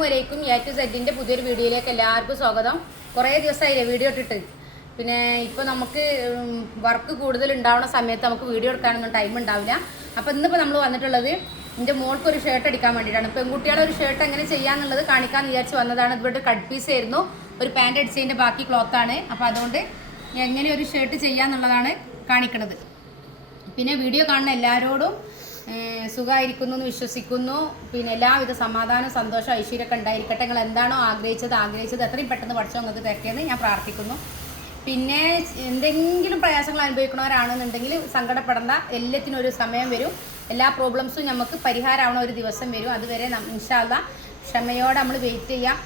വരേക്കും A to സെഡിൻ്റെ പുതിയൊരു വീഡിയോയിലേക്ക് എല്ലാവർക്കും സ്വാഗതം. കുറേ ദിവസമായില്ലേ വീഡിയോ ഇട്ടിട്ട്. പിന്നെ ഇപ്പോൾ നമുക്ക് വർക്ക് കൂടുതൽ ഉണ്ടാവുന്ന സമയത്ത് നമുക്ക് വീഡിയോ എടുക്കാനൊന്നും ടൈം ഉണ്ടാവില്ല. അപ്പോൾ ഇന്നിപ്പോൾ നമ്മൾ വന്നിട്ടുള്ളത് എൻ്റെ മോൾക്കൊരു ഷർട്ട് അടിക്കാൻ വേണ്ടിയിട്ടാണ്. പെൺകുട്ടികളെ ഒരു ഷർട്ട് എങ്ങനെ ചെയ്യാന്നുള്ളത് കാണിക്കാമെന്ന് വിചാരിച്ച് വന്നതാണ്. ഇതുപോലെ കട്ട് പീസ് ആയിരുന്നു, ഒരു പാൻറ് അടിച്ചതിൻ്റെ ബാക്കി ക്ലോത്താണ്. അപ്പോൾ അതുകൊണ്ട് എങ്ങനെ ഒരു ഷർട്ട് ചെയ്യാന്നുള്ളതാണ് കാണിക്കുന്നത്. പിന്നെ വീഡിയോ കാണുന്ന എല്ലാവരോടും സുഖമായിരിക്കുന്നു എന്ന് വിശ്വസിക്കുന്നു. പിന്നെ എല്ലാവിധ സമാധാനം, സന്തോഷം, ഐശ്വര്യമൊക്കെ ഉണ്ടായിരിക്കട്ടെ. നിങ്ങൾ എന്താണോ ആഗ്രഹിച്ചത് എത്രയും പെട്ടെന്ന് പഠിച്ചോ നിങ്ങൾക്ക് തരട്ടെയെന്ന് ഞാൻ പ്രാർത്ഥിക്കുന്നു. പിന്നെ എന്തെങ്കിലും പ്രയാസങ്ങൾ അനുഭവിക്കുന്നവരാണെന്നുണ്ടെങ്കിൽ സങ്കടപ്പെടേണ്ട. എല്ലാത്തിനും ഒരു സമയം വരും. എല്ലാ പ്രോബ്ലംസും നമുക്ക് പരിഹാരമാവണ ഒരു ദിവസം വരും. അതുവരെ ഇൻഷാ അല്ലാഹ് ക്ഷമയോടെ നമ്മൾ വെയിറ്റ് ചെയ്യാം.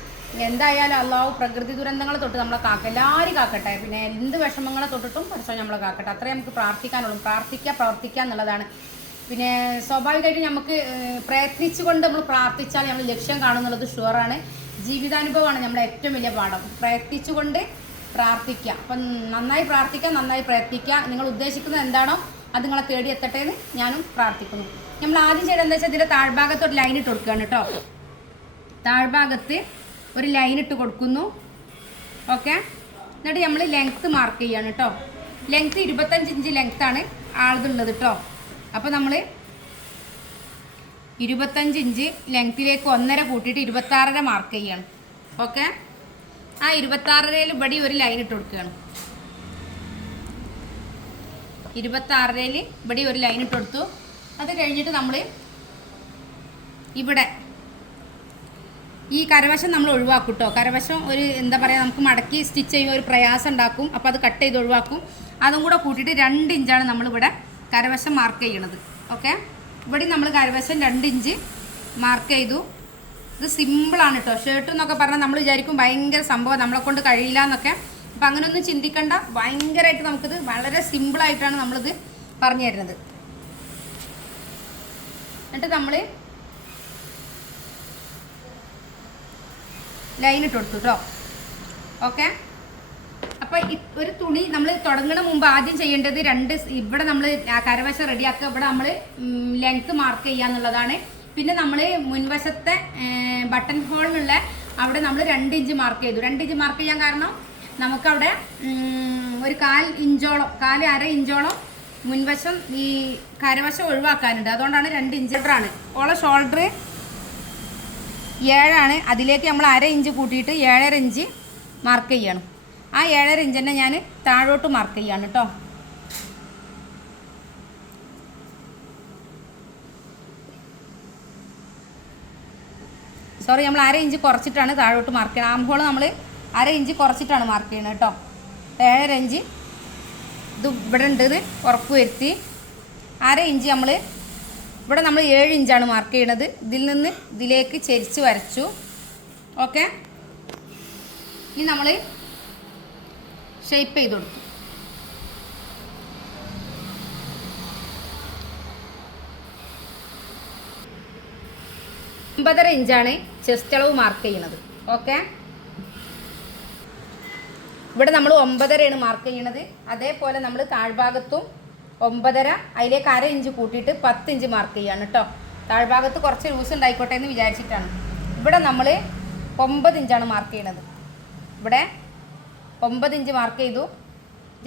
എന്തായാലും അള്ളാഹു പ്രകൃതി ദുരന്തങ്ങളെ തൊട്ട് നമ്മളെ എല്ലാവരും കാക്കട്ടെ. പിന്നെ എന്ത് വിഷമങ്ങളെ തൊട്ടിട്ടും പഠിച്ചോ നമ്മളെ കാക്കട്ടെ. അത്രയും നമുക്ക് പ്രാർത്ഥിക്കാനുള്ളൂ. പ്രവർത്തിക്കുക എന്നുള്ളതാണ്. പിന്നെ സ്വാഭാവികമായിട്ടും നമുക്ക് പ്രയത്നിച്ചുകൊണ്ട് നമ്മൾ പ്രാർത്ഥിച്ചാൽ നമ്മൾ ലക്ഷ്യം കാണുന്നുള്ളത് ഷുവറാണ്. ജീവിതാനുഭവമാണ് നമ്മുടെ ഏറ്റവും വലിയ പാഠം. പ്രയത്നിച്ചുകൊണ്ട് പ്രാർത്ഥിക്കുക. അപ്പം നന്നായി പ്രാർത്ഥിക്കുക, നന്നായി പ്രയത്നിക്കുക. നിങ്ങൾ ഉദ്ദേശിക്കുന്നത് എന്താണോ അത് നിങ്ങളെ തേടി എത്തട്ടെ എന്ന് ഞാനും പ്രാർത്ഥിക്കുന്നു. നമ്മൾ ആദ്യം ചെയ്യേണ്ടത് എന്താ വെച്ചാൽ ഇതിൻ്റെ താഴ്ഭാഗത്ത് ഒരു ലൈൻ ഇട്ട് കൊടുക്കുകയാണ് കേട്ടോ. താഴ്ഭാഗത്ത് ഒരു ലൈൻ ഇട്ട് കൊടുക്കുന്നു. ഓക്കെ, എന്നിട്ട് നമ്മൾ ലെങ്ത്ത് മാർക്ക് ചെയ്യാണ് കേട്ടോ. ലെങ്ത്ത് 25 ഇഞ്ച് ലെങ്ത്താണ് ആളുള്ളത് കേട്ടോ. അപ്പോൾ നമ്മൾ 25 ഇഞ്ച് ലെങ്ത്തിലേക്ക് 1.5 കൂട്ടിയിട്ട് 26.5 മാർക്ക് ചെയ്യണം. ഓക്കെ, ആ 26.5 ഇവിടെ ഒരു ലൈൻ ഇട്ട് കൊടുക്കുകയാണ്. 26.5 ഇവിടെ ഒരു ലൈൻ ഇട്ട് കൊടുത്തു. അത് കഴിഞ്ഞിട്ട് നമ്മൾ ഇവിടെ ഈ കരവശം നമ്മൾ ഒഴിവാക്കും കേട്ടോ. കരവശം ഒരു എന്താ പറയുക, നമുക്ക് മടക്കി സ്റ്റിച്ച് ചെയ്യുമ്പോൾ ഒരു പ്രയാസം ഉണ്ടാക്കും. അപ്പോൾ അത് കട്ട് ചെയ്ത് ഒഴിവാക്കും. അതും കൂടെ കൂട്ടിയിട്ട് 2 ഇഞ്ചാണ് നമ്മളിവിടെ കരവശം മാർക്ക് ചെയ്യണത്. ഓക്കെ, ഇവിടെ നമ്മൾ കരവശം 2 ഇഞ്ച് മാർക്ക് ചെയ്തു. ഇത് സിമ്പിളാണ് കേട്ടോ. ഷർട്ട് എന്നൊക്കെ പറഞ്ഞാൽ നമ്മൾ വിചാരിക്കും ഭയങ്കര സംഭവം, നമ്മളെ കൊണ്ട് കഴിയില്ല എന്നൊക്കെ. അപ്പം അങ്ങനെയൊന്നും ചിന്തിക്കണ്ട. ഭയങ്കരമായിട്ട് നമുക്കിത് വളരെ സിമ്പിളായിട്ടാണ് നമ്മളിത് പറഞ്ഞു തരുന്നത്. എന്നിട്ട് നമ്മൾ ലൈൻ ഇട്ട് കൊടുത്തു കേട്ടോ. ഓക്കെ, അപ്പോൾ ഒരു തുണി നമ്മൾ തുടങ്ങുന്ന മുമ്പ് ആദ്യം ചെയ്യേണ്ടത് ഇവിടെ നമ്മൾ കരവശം റെഡിയാക്കുക. ഇവിടെ നമ്മൾ ലെങ്ത്ത് മാർക്ക് ചെയ്യുക എന്നുള്ളതാണ്. പിന്നെ നമ്മൾ മുൻവശത്തെ ബട്ടൺ ഹോളിനുള്ള അവിടെ നമ്മൾ 2 ഇഞ്ച് മാർക്ക് ചെയ്തു. 2 ഇഞ്ച് മാർക്ക് ചെയ്യാൻ കാരണം നമുക്കവിടെ ഒരു 1/4 ഇഞ്ചോളം മുൻവശം ഈ കരവശം ഒഴിവാക്കാനുണ്ട്. അതുകൊണ്ടാണ് 2 ഇഞ്ചാണ്. ഓളെ ഷോൾഡർ 7ആണ്. അതിലേക്ക് നമ്മൾ 1/2 ഇഞ്ച് കൂട്ടിയിട്ട് 7.5 ഇഞ്ച് മാർക്ക് ചെയ്യണം. ആ 7.5 ഇഞ്ച് തന്നെ ഞാൻ താഴോട്ട് മാർക്ക് ചെയ്യാണ് കേട്ടോ. സോറി, നമ്മൾ 1/2 ഇഞ്ച് കുറച്ചിട്ടാണ് താഴോട്ട് മാർക്ക് ചെയ്യണം. ആം ഹോൾ നമ്മൾ 1/2 ഇഞ്ച് കുറച്ചിട്ടാണ് മാർക്ക് ചെയ്യുന്നത് കേട്ടോ. 7.5 ഇഞ്ച് ഇത് ഇവിടെ ഉണ്ടെന്ന് ഉറപ്പ് വരുത്തി 1/2 ഇഞ്ച് ഇവിടെ നമ്മൾ 7 ഇഞ്ചാണ് മാർക്ക് ചെയ്യണത്. ഇതിൽ നിന്ന് ഇതിലേക്ക് ചെരിച്ച് വരച്ചു. ഓക്കെ, ഇനി നമ്മൾ ഷേപ്പ് ചെയ്ത് കൊടുത്തു. ഒമ്പതര ഇഞ്ചാണ് ചെസ്റ്റ് അളവ് മാർക്ക് ചെയ്യുന്നത്. ഓക്കെ, ഇവിടെ നമ്മൾ 9.5 മാർക്ക് ചെയ്യണത്. അതേപോലെ നമ്മൾ താഴ്ഭാഗത്തും 9.5, അതിലേക്ക് 1/2 ഇഞ്ച് കൂട്ടിയിട്ട് 10 ഇഞ്ച് മാർക്ക് ചെയ്യാണ് കേട്ടോ. താഴ്ഭാഗത്ത് കുറച്ച് ലൂസ് ഉണ്ടായിക്കോട്ടെ എന്ന് വിചാരിച്ചിട്ടാണ്. ഇവിടെ നമ്മൾ 9 ഇഞ്ചാണ് മാർക്ക് ചെയ്യണത്. ഇവിടെ 9 ഇഞ്ച് മാർക്ക് ചെയ്തു.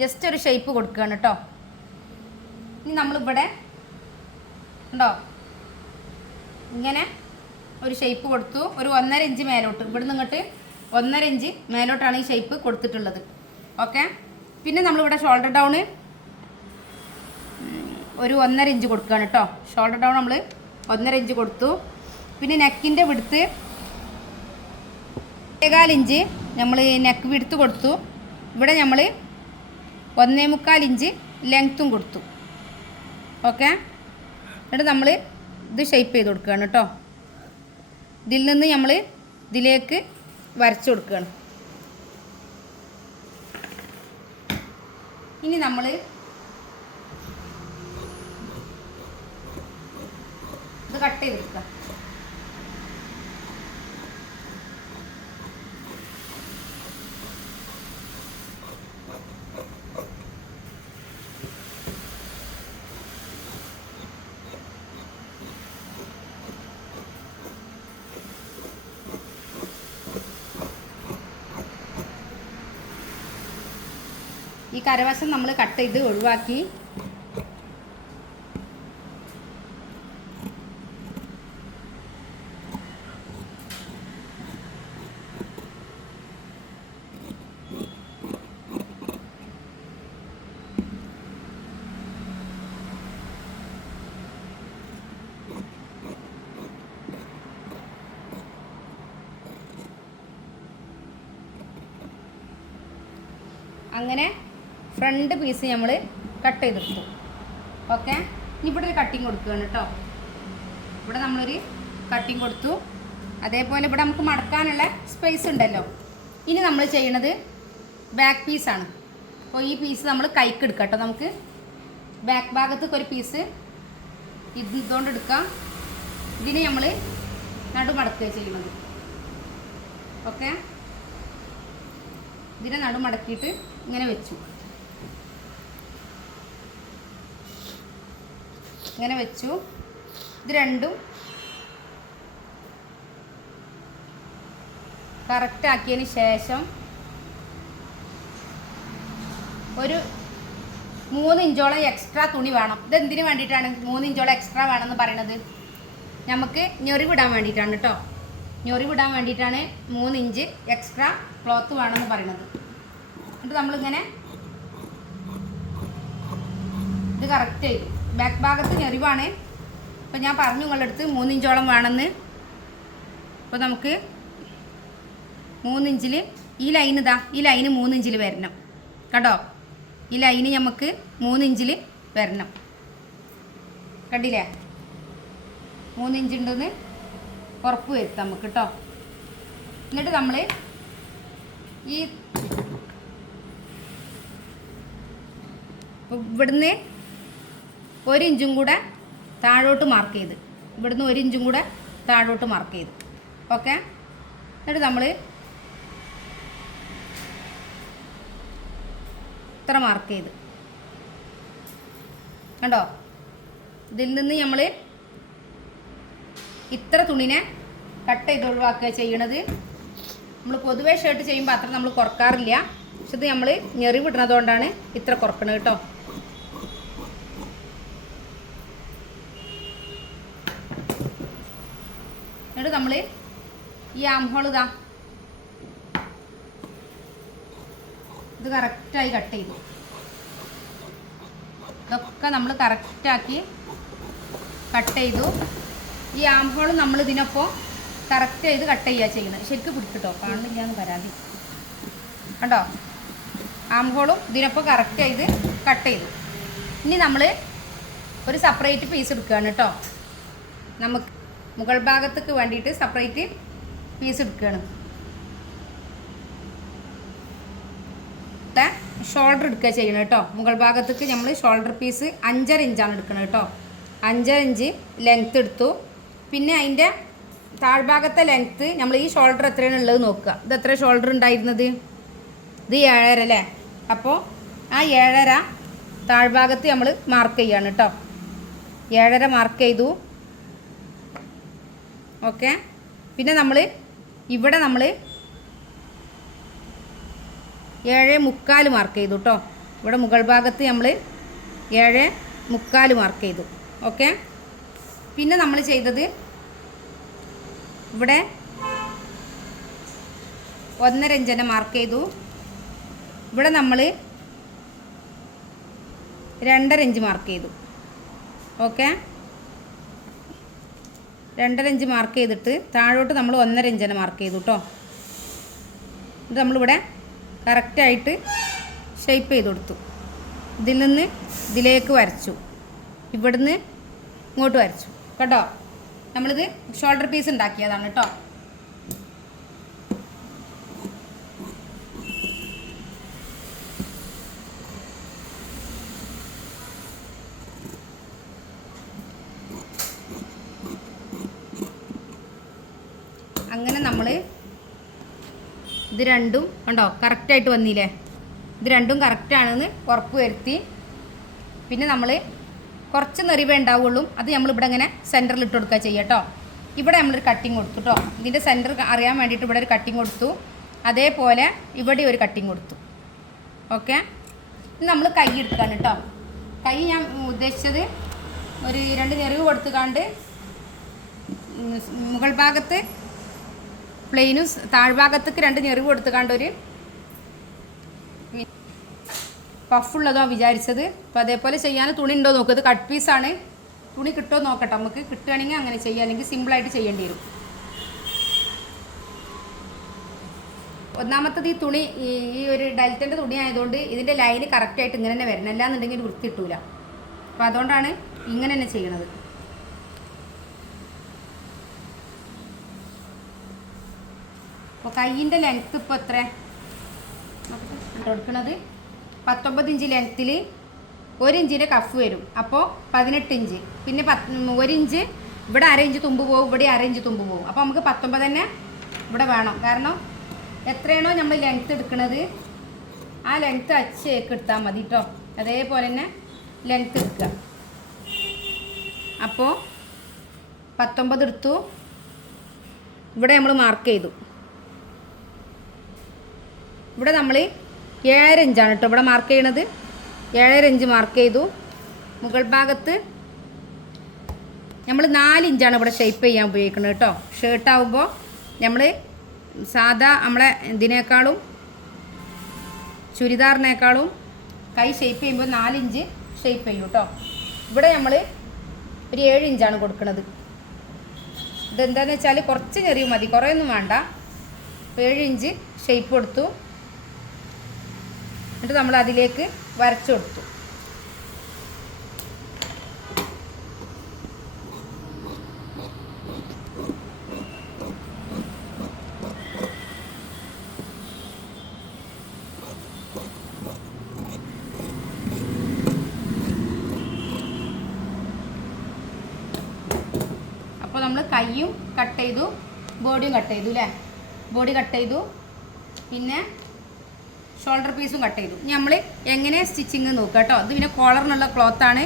ജസ്റ്റ് ഒരു ഷേപ്പ് കൊടുക്കുകയാണ് കേട്ടോ. ഇനി നമ്മളിവിടെ ഉണ്ടോ ഇങ്ങനെ ഒരു ഷേപ്പ് കൊടുത്തു. ഒരു 1.5 ഇഞ്ച് മേലോട്ട്, ഇവിടെ നിന്നിട്ട് 1.5 ഇഞ്ച് മേലോട്ടാണ് ഈ ഷേപ്പ് കൊടുത്തിട്ടുള്ളത്. ഓക്കെ, പിന്നെ നമ്മളിവിടെ ഷോൾഡർ ഡൗൺ ഒരു 1.5 ഇഞ്ച് കൊടുക്കുകയാണ് കേട്ടോ. ഷോൾഡർ ഡൗൺ നമ്മൾ 1.5 ഇഞ്ച് കൊടുത്തു. പിന്നെ നെക്കിൻ്റെ വിടുത്ത് 1.25 ഇഞ്ച് നമ്മൾ നെക്ക് വിടുത്ത് കൊടുത്തു. ഇവിടെ നമ്മൾ 1.25 ഇഞ്ച് ലെങ്ത്തും കൊടുത്തു. ഓക്കെ, എന്നിട്ട് നമ്മൾ ഇത് ഷേപ്പ് ചെയ്ത് കൊടുക്കുകയാണ് കേട്ടോ. ഇതിൽ നിന്ന് നമ്മൾ ഇതിലേക്ക് വരച്ചു കൊടുക്കുകയാണ്. ഇനി നമ്മൾ ഇത് കട്ട് ചെയ്തെടുക്കുക. ഈ കരവശം നമ്മൾ കട്ട് ചെയ്ത് ഒഴിവാക്കി. അങ്ങനെ ഫ്രണ്ട് പീസ് നമ്മൾ കട്ട് ചെയ്തെടുത്തു. ഓക്കെ, ഇനി ഇവിടെ ഒരു കട്ടിങ് കൊടുക്കുകയാണ് കേട്ടോ. ഇവിടെ നമ്മളൊരു കട്ടിങ് കൊടുത്തു. അതേപോലെ ഇവിടെ നമുക്ക് മടക്കാനുള്ള സ്പേസ് ഉണ്ടല്ലോ. ഇനി നമ്മൾ ചെയ്യണത് ബാക്ക് പീസാണ്. അപ്പോൾ ഈ പീസ് നമ്മൾ കൈക്ക് എടുക്കാം കേട്ടോ. നമുക്ക് ബാക്ക് ഭാഗത്തേക്ക് ഒരു പീസ് ഇതുകൊണ്ട് എടുക്കാം. ഇതിന് നമ്മൾ നടുമടക്കുക ചെയ്യുന്നത്. ഓക്കെ, ഇതിനെ നടുമടക്കിയിട്ട് ഇങ്ങനെ വെച്ചു. ഇങ്ങനെ വെച്ചു. ഇത് രണ്ടും കറക്റ്റ് ആക്കിയതിന് ശേഷം ഒരു 3 ഇഞ്ചോളം എക്സ്ട്രാ തുണി വേണം. ഇതെന്തിനു വേണ്ടിയിട്ടാണ് 3 ഇഞ്ചോളം എക്സ്ട്രാ വേണമെന്ന് പറയണത്? നമുക്ക് ഞൊറിവിടാൻ വേണ്ടിയിട്ടാണ് കേട്ടോ. ഞൊറിവിടാൻ വേണ്ടിയിട്ടാണ് 3 ഇഞ്ച് എക്സ്ട്രാ ക്ലോത്ത് വേണമെന്ന് പറയണത്. എന്നിട്ട് നമ്മളിങ്ങനെ ഇത് കറക്റ്റ് ചെയ്തു. ബാക്ക് ഭാഗത്ത് ഞെറിവാണ്. അപ്പോൾ ഞാൻ പറഞ്ഞു നിങ്ങളുടെ അടുത്ത് 3 ഇഞ്ചോളം വേണമെന്ന്. അപ്പോൾ നമുക്ക് 3 ഇഞ്ചിൽ ഈ ലൈൻ ഈ ലൈന് 3 ഇഞ്ചിൽ വരണം കേട്ടോ. ഈ ലൈന് നമുക്ക് 3 ഇഞ്ചിൽ വരണം. കണ്ടില്ലേ? 3 ഇഞ്ച് ഉണ്ടെന്ന് ഉറപ്പ് വരുത്താം നമുക്ക് കേട്ടോ. എന്നിട്ട് നമ്മൾ ഈ ഇവിടുന്ന് 1 ഇഞ്ചും കൂടെ താഴോട്ട് മാർക്ക് ചെയ്ത്, ഇവിടുന്ന് 1 ഇഞ്ചും കൂടെ താഴോട്ട് മാർക്ക് ചെയ്ത്. ഓക്കെ, എന്നിട്ട് നമ്മൾ ഇത്ര മാർക്ക് ചെയ്ത് കണ്ടോ. ഇതിൽ നിന്ന് നമ്മൾ ഇത്ര തുണിനെ കട്ട് ചെയ്ത് ഒഴിവാക്കുക ചെയ്യണത്. നമ്മൾ പൊതുവേ ഷർട്ട് ചെയ്യുമ്പോൾ അത്ര നമ്മൾ കുറക്കാറില്ല. പക്ഷെ ഇത് നമ്മൾ ഞെറിവിടുന്നതുകൊണ്ടാണ് ഇത്ര കുറക്കണത് കേട്ടോ. എന്നിട്ട് നമ്മൾ ഈ ആം ഹോൾ ഇത് കറക്റ്റായി കട്ട് ചെയ്തു. ഇതൊക്കെ നമ്മൾ കറക്റ്റാക്കി കട്ട് ചെയ്തു. ഈ ആം ഹോൾ നമ്മൾ ഇതിനൊപ്പം കറക്റ്റ് ചെയ്ത് കട്ട് ചെയ്യുക ചെയ്യുന്നത്. ശരിക്കും പിടിക്കട്ടോ, കാണുന്നില്ല എന്ന് പരാതി കണ്ടോ. ആം ഹോളും ഇതിനൊപ്പം കറക്റ്റ് ചെയ്ത് കട്ട് ചെയ്തു. ഇനി നമ്മൾ ഒരു സെപ്പറേറ്റ് പീസ് എടുക്കുകയാണ് കേട്ടോ. നമുക്ക് മുകൾ ഭാഗത്തേക്ക് വേണ്ടിയിട്ട് സെപ്പറേറ്റ് പീസ് എടുക്കുകയാണ്. ഷോൾഡർ എടുക്കുക ചെയ്യണം കേട്ടോ. മുകൾ ഭാഗത്തേക്ക് നമ്മൾ ഷോൾഡർ പീസ് 5.5 ഇഞ്ചാണ് എടുക്കുന്നത് കേട്ടോ. 5.5 ഇഞ്ച് ലെങ്ത്ത് എടുത്തു. പിന്നെ അതിൻ്റെ താഴ്ഭാഗത്തെ ലെങ്ത്ത് നമ്മൾ ഈ ഷോൾഡർ എത്രയാണ് ഉള്ളത് നോക്കുക. ഇത് എത്ര ഷോൾഡർ ഉണ്ടായിരുന്നത്? ഇത് 7.5 അല്ലേ. അപ്പോൾ ആ 7.5 താഴ്ഭാഗത്ത് നമ്മൾ മാർക്ക് ചെയ്യാണ് കേട്ടോ. 7.5 മാർക്ക് ചെയ്തു. ഓക്കെ, പിന്നെ നമ്മൾ ഇവിടെ നമ്മൾ 7.75 മാർക്ക് ചെയ്തു കേട്ടോ. ഇവിടെ മുകൾ ഭാഗത്ത് നമ്മൾ 7.75 മാർക്ക് ചെയ്തു. ഓക്കെ, പിന്നെ നമ്മൾ ചെയ്തത് ഇവിടെ 1.5 ഇഞ്ച് മാർക്ക് ചെയ്തു. ഇവിടെ നമ്മൾ 2.5 ഇഞ്ച് മാർക്ക് ചെയ്തു. ഓക്കെ, 2.5 ഇഞ്ച് മാർക്ക് ചെയ്തിട്ട് താഴോട്ട് നമ്മൾ 1.5 ഇഞ്ച് മാർക്ക് ചെയ്തു കേട്ടോ. ഇത് നമ്മളിവിടെ കറക്റ്റായിട്ട് ഷേപ്പ് ചെയ്ത് കൊടുത്തു. ഇതിൽ നിന്ന് ഇതിലേക്ക് വരച്ചു, ഇവിടുന്ന് ഇങ്ങോട്ട് വരച്ചു കേട്ടോ. നമ്മളിത് ഷോൾഡർ പീസ് ഉണ്ടാക്കിയതാണ് കേട്ടോ. അങ്ങനെ നമ്മൾ ഇത് രണ്ടും ഉണ്ടോ കറക്റ്റായിട്ട് വന്നില്ലേ. ഇത് രണ്ടും കറക്റ്റാണെന്ന് ഉറപ്പ് വരുത്തി. പിന്നെ നമ്മൾ കുറച്ച് നെറിവേ ഉണ്ടാവുള്ളൂ. അത് നമ്മളിവിടെ ഇങ്ങനെ സെൻറ്ററിൽ ഇട്ട് കൊടുക്കുക ചെയ്യുക കേട്ടോ. ഇവിടെ നമ്മളൊരു കട്ടിങ് കൊടുത്തു കേട്ടോ. ഇതിൻ്റെ സെൻറ്റർ അറിയാൻ വേണ്ടിയിട്ട് ഇവിടെ ഒരു കട്ടിങ് കൊടുത്തു. അതേപോലെ ഇവിടെ ഒരു കട്ടിങ് കൊടുത്തു. ഓക്കെ, ഇനി നമ്മൾ കൈ എടുക്കുകയാണ് കേട്ടോ. കൈ ഞാൻ ഉദ്ദേശിച്ചത് ഒരു 2 ഞെറിവ് കൊടുത്തുകാണ്ട് മുകൾ ഭാഗത്ത് പ്ലെയിനും താഴ്ഭാഗത്തേക്ക് 2 ഞെറിവ് കൊടുത്തുകാണ്ട് ഒരു പഫുള്ളതോ വിചാരിച്ചത്. അപ്പോൾ അതേപോലെ ചെയ്യാൻ തുണി ഉണ്ടോ നോക്കുക. ഇത് കട്ട് പീസാണ്. തുണി കിട്ടുമോ നോക്കട്ടെ. നമുക്ക് കിട്ടുകയാണെങ്കിൽ അങ്ങനെ ചെയ്യാം, അല്ലെങ്കിൽ സിമ്പിളായിട്ട് ചെയ്യേണ്ടി വരും. ഒന്നാമത്തത് ഈ തുണി ഈ ഒരു ഡെൽറ്റൻ്റെ തുണി ആയതുകൊണ്ട് ഇതിൻ്റെ ലൈന് കറക്റ്റായിട്ട് ഇങ്ങനെ തന്നെ വരണം, അല്ലാന്നുണ്ടെങ്കിൽ വൃത്തി കിട്ടൂല. അപ്പോൾ അതുകൊണ്ടാണ് ഇങ്ങനെ തന്നെ ചെയ്യണത്. അപ്പോൾ കൈയിൻ്റെ ലെങ്ത്ത് ഇപ്പോൾ എത്ര കൊടുക്കണത്? 19 ഇഞ്ച് ലെങ്ത്തിൽ 1 ഇഞ്ചിൻ്റെ കഫ് വരും. അപ്പോൾ 18 ഇഞ്ച്. പിന്നെ 1 ഇഞ്ച് ഇവിടെ 1/2 ഇഞ്ച് തുമ്പ് പോകും, ഇവിടെ 1/2 ഇഞ്ച് തുമ്പ് പോകും. അപ്പോൾ നമുക്ക് 19 തന്നെ ഇവിടെ വേണം. കാരണം എത്രയാണോ നമ്മൾ ലെങ്ത്ത് എടുക്കുന്നത് ആ ലെങ്ത്ത് അച്ചേക്ക് എടുത്താൽ മതി കേട്ടോ. അതേപോലെ തന്നെ ലെങ്ത്ത് എടുക്കുക. അപ്പോൾ 19 എടുത്തു. ഇവിടെ നമ്മൾ മാർക്ക് ചെയ്തു. ഇവിടെ നമ്മൾ 7.5 ഇഞ്ചാണ് കേട്ടോ ഇവിടെ മാർക്ക് ചെയ്യണത്. 7.5 ഇഞ്ച് മാർക്ക് ചെയ്തു. മുകൾ ഭാഗത്ത് നമ്മൾ 4 ഇഞ്ചാണ് ഇവിടെ ഷേപ്പ് ചെയ്യാൻ ഉപയോഗിക്കുന്നത് കേട്ടോ. ഷർട്ടാവുമ്പോൾ നമ്മൾ സാധാ നമ്മളെ ഇതിനേക്കാളും ചുരിദാറിനേക്കാളും കൈ ഷേപ്പ് ചെയ്യുമ്പോൾ 4 ഇഞ്ച് ഷേപ്പ് ചെയ്യും കേട്ടോ. ഇവിടെ നമ്മൾ ഒരു 7 ഇഞ്ചാണ് കൊടുക്കുന്നത്. ഇതെന്താണെന്ന് വെച്ചാൽ കുറച്ച് ചെറിയ മതി, കുറേയൊന്നും വേണ്ട. 7 ഇഞ്ച് ഷേപ്പ് കൊടുത്തു. എന്നിട്ട് നമ്മൾ അതിലേക്ക് വരച്ചു കൊടുത്തു. അപ്പോൾ നമ്മൾ കൈയും കട്ട് ചെയ്തു, ബോഡിയും കട്ട് ചെയ്തു അല്ലേ. ബോഡി കട്ട് ചെയ്തു, പിന്നെ ഷോൾഡർ പീസും കട്ട് ചെയ്തു. ഇനി നമ്മൾ എങ്ങനെ സ്റ്റിച്ചിങ് നോക്കുക കേട്ടോ. ഇത് പിന്നെ കോളറിനുള്ള ക്ലോത്താണ്.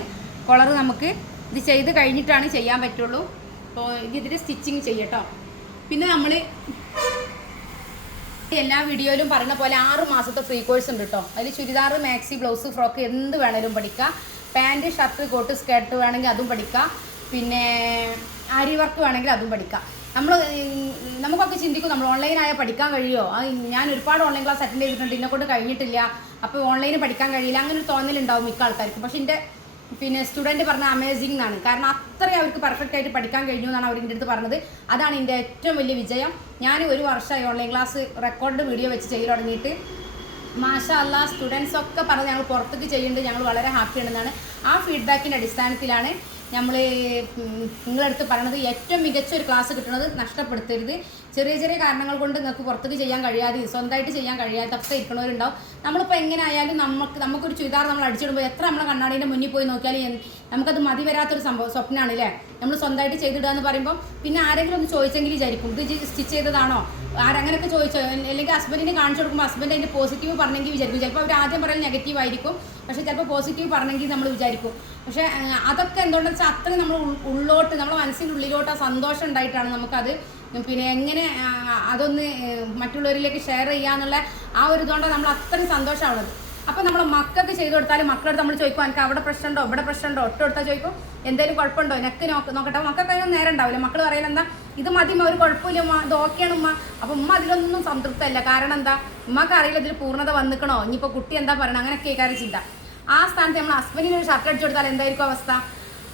കോളർ നമുക്ക് ഇത് ചെയ്ത് കഴിഞ്ഞിട്ടാണ് ചെയ്യാൻ പറ്റുള്ളൂ. അപ്പോൾ ഇതിൽ സ്റ്റിച്ചിങ് ചെയ്യട്ടോ. പിന്നെ നമ്മൾ എല്ലാ വീഡിയോയിലും പറയുന്ന പോലെ 6 മാസത്തെ ഫ്രീ കോഴ്സ് ഉണ്ട് കേട്ടോ. അതിൽ ചുരിദാർ, മാക്സി, ബ്ലൗസ്, ഫ്രോക്ക് എന്ത് വേണേലും പഠിക്കാം. പാൻറ്റ്, ഷർട്ട്, കോട്ട്, സ്കേർട്ട് വേണമെങ്കിൽ അതും പഠിക്കാം. പിന്നെ ആരി വർക്ക് വേണമെങ്കിൽ അതും പഠിക്കാം. നമുക്കൊക്കെ ചിന്തിക്കും നമ്മൾ ഓൺലൈനായാൽ പഠിക്കാൻ കഴിയുമോ? ഞാൻ ഒരുപാട് ഓൺലൈൻ ക്ലാസ് അറ്റൻഡ് ചെയ്തിട്ടുണ്ട്, ഇതിനെക്കൊണ്ട് കഴിഞ്ഞിട്ടില്ല, അപ്പോൾ ഓൺലൈന് പഠിക്കാൻ കഴിയില്ല, അങ്ങനെ ഒരു തോന്നലുണ്ടാവും മിക്ക ആൾക്കാർക്ക്. പക്ഷേ എൻ്റെ സ്റ്റുഡൻറ്റ് പറഞ്ഞ അമേസിംഗ് എന്നാണ്. കാരണം അത്രയും അവർക്ക് പെർഫെക്റ്റ് ആയിട്ട് പഠിക്കാൻ കഴിഞ്ഞു എന്നാണ് അവർ എൻ്റെ അടുത്ത് പറഞ്ഞത്. അതാണ് എൻ്റെ ഏറ്റവും വലിയ വിജയം. ഞാൻ 1 വർഷമായി ഓൺലൈൻ ക്ലാസ് റെക്കോർഡ് വീഡിയോ വെച്ച് ചെയ്ത് തുടങ്ങിയിട്ട്. മാഷാ അല്ലാ, സ്റ്റുഡൻസൊക്കെ പറഞ്ഞ് ഞങ്ങൾ പുറത്തേക്ക് ചെയ്യുന്നുണ്ട്, ഞങ്ങൾ വളരെ ഹാപ്പിയാണെന്നാണ്. ആ ഫീഡ്ബാക്കിൻ്റെ അടിസ്ഥാനത്തിലാണ് നമ്മൾ നിങ്ങളടുത്ത് പറയണത്. ഏറ്റവും മികച്ച ഒരു ക്ലാസ് കിട്ടുന്നത് നഷ്ടപ്പെടുത്തരുത്. ചെറിയ ചെറിയ കാരണങ്ങൾ കൊണ്ട് നിങ്ങൾക്ക് പുറത്തേക്ക് ചെയ്യാൻ കഴിയാതെ, സ്വന്തമായിട്ട് ചെയ്യാൻ കഴിയാത്തൊക്കെ ഇരിക്കണവരുണ്ടാവും. നമ്മളിപ്പോൾ എങ്ങനെ ആയാലും നമുക്കൊരു ചുരിദാർ നമ്മൾ അടിച്ചിടുമ്പോൾ എത്ര നമ്മളെ കണ്ണാടീൻ്റെ മുന്നിൽ പോയി നോക്കിയാലും നമുക്കത് മതി വരാത്തൊരു സ്വപ്നമാണ് അല്ലേ. നമ്മൾ സ്വന്തമായിട്ട് ചെയ്തിടുക എന്ന് പറയുമ്പോൾ പിന്നെ ആരെങ്കിലും ഒന്ന് ചോദിച്ചെങ്കിൽ വിചാരിക്കും ഇത് സ്റ്റിച്ച് ചെയ്തതാണോ, ആരങ്ങനെയൊക്കെ ചോദിച്ചോ, അല്ലെങ്കിൽ ഹസ്ബൻഡിനെ കാണിച്ചു കൊടുക്കുമ്പോൾ ഹസ്ബൻഡ് അതിൻ്റെ പോസിറ്റീവ് പറഞ്ഞെങ്കിൽ വിചാരിക്കും. ചിലപ്പോൾ അവർ ആദ്യം പറയുന്നത് നെഗറ്റീവ് ആയിരിക്കും, പക്ഷേ ചിലപ്പോൾ പോസിറ്റീവ് പറഞ്ഞെങ്കിൽ നമ്മൾ വിചാരിക്കും. പക്ഷേ അതൊക്കെ എന്തുകൊണ്ടെന്ന് വെച്ചാൽ അത്രയും നമ്മൾ ഉള്ളോട്ട്, നമ്മുടെ മനസ്സിൻ്റെ ഉള്ളിലോട്ട് ആ സന്തോഷം ഉണ്ടായിട്ടാണ് നമുക്കത് പിന്നെ എങ്ങനെ അതൊന്ന് മറ്റുള്ളവരിലേക്ക് ഷെയർ ചെയ്യാന്നുള്ള ആ ഒരു ഇതുകൊണ്ടാണ് നമ്മൾ അത്രയും സന്തോഷമാവുന്നത്. അപ്പോൾ നമ്മൾ മക്കൾക്ക് ചെയ്ത് കൊടുത്താലും മക്കളോട് നമ്മൾ ചോദിക്കും എനിക്ക് അവിടെ പ്രശ്നമുണ്ടോ, ഇവിടെ പ്രശ്നമുണ്ടോ, ഒട്ടും എടുത്താൽ ചോദിക്കും എന്തെങ്കിലും കുഴപ്പമുണ്ടോ, എനിക്ക് നോക്കട്ടെ. മക്കൾക്ക് അതിനൊന്നും നേരം ഉണ്ടാവില്ല. മക്കൾ പറയുന്നത് എന്താ, ഇത് മതി, ഒരു കുഴപ്പമില്ല ഉമ്മ, ഇത് ഓക്കെയാണ് ഉമ്മ. അപ്പോൾ ഉമ്മ അതിലൊന്നും സംതൃപ്തമല്ല. കാരണം എന്താ, ഉമ്മക്ക് അറിയില്ല ഇതിൽ പൂർണ്ണത വന്നിക്കണോ, ഇനിയിപ്പോൾ കുട്ടി എന്താ പറയണം, അങ്ങനെയൊക്കെ കാര്യം ചിന്ത. ആ സ്ഥാനത്ത് നമ്മൾ ഹസ്ബൻഡിന് ഒരു ഷർട്ട് അടിച്ചു കൊടുത്താൽ എന്തായിരിക്കും അവസ്ഥ?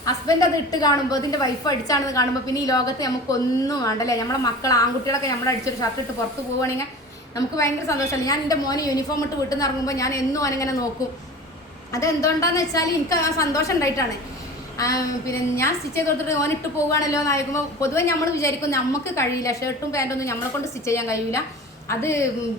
ഹസ്ബൻഡ് അത് ഇട്ട് കാണുമ്പോൾ, ഇതിൻ്റെ വൈഫ് അടിച്ചാണെന്ന് കാണുമ്പോൾ പിന്നെ ഈ ലോകത്ത് നമുക്കൊന്നും വേണ്ടല്ലേ. നമ്മളെ മക്കൾ ആൺകുട്ടികളൊക്കെ നമ്മൾ അടിച്ചൊരു ഷർട്ട് ഇട്ട് പുറത്ത് പോവുകയാണെങ്കിൽ നമുക്ക് ഭയങ്കര സന്തോഷമല്ലേ. ഞാൻ എൻ്റെ മോനെ യൂണിഫോം ഇട്ട് വീട്ടിൽ നിന്ന് ഇറങ്ങുമ്പോൾ ഞാൻ എന്നും അവനിങ്ങനെ നോക്കും. അതെന്തുകൊണ്ടാന്ന് വെച്ചാൽ എനിക്ക് ആ സന്തോഷം ഉണ്ടായിട്ടാണ്. പിന്നെ ഞാൻ സ്റ്റിച്ച് ചെയ്ത് കൊടുത്തിട്ട് ഓനിട്ട് പോവുകയാണല്ലോ എന്നായിരിക്കുമ്പോൾ പൊതുവെ നമ്മൾ വിചാരിക്കും നമുക്ക് കഴിയില്ല, ഷർട്ടും പാൻറ്റൊന്നും നമ്മളെ കൊണ്ട് സ്റ്റിച്ച് ചെയ്യാൻ കഴിയില്ല, അത്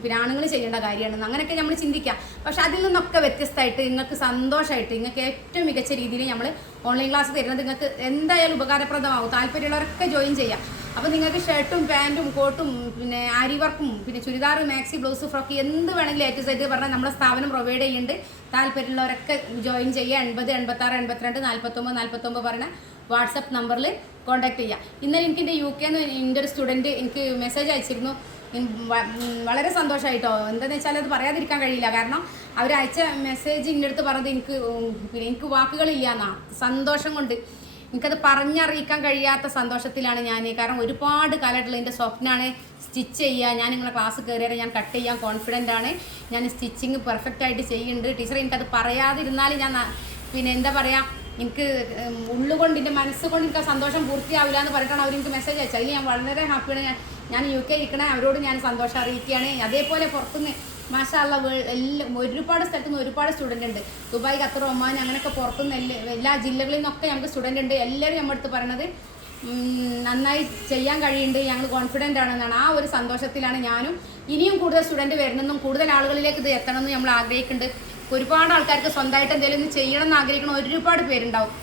പിന്നെ ആണുങ്ങൾ ചെയ്യേണ്ട കാര്യമാണ്, അങ്ങനെയൊക്കെ നമ്മൾ ചിന്തിക്കാം. പക്ഷെ അതിൽ നിന്നൊക്കെ വ്യത്യസ്തമായിട്ട് നിങ്ങൾക്ക് സന്തോഷമായിട്ട് നിങ്ങൾക്ക് ഏറ്റവും മികച്ച രീതിയിൽ നമ്മൾ ഓൺലൈൻ ക്ലാസ് തരുന്നത് നിങ്ങൾക്ക് എന്തായാലും ഉപകാരപ്രദമാകും. താല്പര്യമുള്ളവരൊക്കെ ജോയിൻ ചെയ്യാം. അപ്പോൾ നിങ്ങൾക്ക് ഷർട്ടും പാൻറ്റും കോട്ടും പിന്നെ ആരി വർക്കും പിന്നെ ചുരിദാർ, മാക്സി, ബ്ലൗസ്, ഫ്രോക്ക് എന്ത് വേണമെങ്കിലും ഏറ്റവും സൈറ്റ് പറഞ്ഞാൽ നമ്മുടെ സ്ഥാപനം പ്രൊവൈഡ് ചെയ്യുന്നുണ്ട്. താല്പര്യമുള്ളവരൊക്കെ ജോയിൻ ചെയ്യുക. 80 86 82 49 49 പറഞ്ഞ വാട്സപ്പ് നമ്പറിൽ കോൺടാക്ട് ചെയ്യുക. ഇന്നലെ എനിക്ക് എൻ്റെ UK-ന്ന് എൻ്റെ ഒരു സ്റ്റുഡൻറ്റ് എനിക്ക് മെസ്സേജ് അയച്ചിരുന്നു. വളരെ സന്തോഷമായിട്ടോ. എന്താണെന്ന് വെച്ചാൽ അത് പറയാതിരിക്കാൻ കഴിയില്ല. കാരണം അവരയച്ച മെസ്സേജ് എൻ്റെ അടുത്ത് പറഞ്ഞത് എനിക്ക് വാക്കുകളില്ല എന്നാ. സന്തോഷം കൊണ്ട് എനിക്കത് പറഞ്ഞറിയിക്കാൻ കഴിയാത്ത സന്തോഷത്തിലാണ് ഞാൻ. കാരണം ഒരുപാട് കാലമായിട്ടുള്ള എൻ്റെ സ്വപ്നമാണ് സ്റ്റിച്ച് ചെയ്യുക. ഞാൻ നിങ്ങളെ ക്ലാസ് കയറിയാൽ ഞാൻ കട്ട് ചെയ്യാൻ കോൺഫിഡൻ്റ് ആണ്. ഞാൻ സ്റ്റിച്ചിങ് പെർഫെക്റ്റ് ആയിട്ട് ചെയ്യുന്നുണ്ട് ടീച്ചർ. എനിക്കത് പറയാതിരുന്നാൽ ഞാൻ എന്താ പറയുക, എനിക്ക് ഉള്ളുകൊണ്ട് എൻ്റെ മനസ്സുകൊണ്ട് എനിക്ക് ആ സന്തോഷം പൂർത്തിയാവില്ല എന്ന് പറഞ്ഞിട്ടാണ് അവർ എനിക്ക് മെസ്സേജ് അയച്ചത്. അതിൽ ഞാൻ വളരെ ഹാപ്പിയാണ്. ഞാൻ UK ഇരിക്കണേ അവരോട് ഞാൻ സന്തോഷം അറിയിക്കുകയാണ്. അതേപോലെ പുറത്തുനിന്ന് മാഷാ അല്ലാഹ് എല്ലാം ഒരുപാട് സ്ഥലത്തു നിന്ന് ഒരുപാട് സ്റ്റുഡൻ്റ് ഉണ്ട്. ദുബായ്, ഖത്തർ, ഒമാൻ അങ്ങനെയൊക്കെ പുറത്തുനിന്ന് എല്ലാ ജില്ലകളിൽ നിന്നൊക്കെ ഞങ്ങൾക്ക് സ്റ്റുഡൻ്റ് ഉണ്ട്. എല്ലാവരും നമ്മുടെ അടുത്ത് പറയണത് നന്നായി ചെയ്യാൻ കഴിയുന്നുണ്ട്, ഞങ്ങൾ കോൺഫിഡൻ്റ് ആണെന്നാണ്. ആ ഒരു സന്തോഷത്തിലാണ് ഞാനും. ഇനിയും കൂടുതൽ സ്റ്റുഡൻറ്റ് വരണമെന്നും കൂടുതൽ ആളുകളിലേക്ക് ഇത് എത്തണമെന്നും നമ്മൾ ആഗ്രഹിക്കുന്നുണ്ട്. ഒരുപാട് ആൾക്കാർക്ക് സ്വന്തമായിട്ട് എന്തെങ്കിലും ഒന്ന് ചെയ്യണം എന്ന് ആഗ്രഹിക്കണം ഒരുപാട് പേരുണ്ടാവും.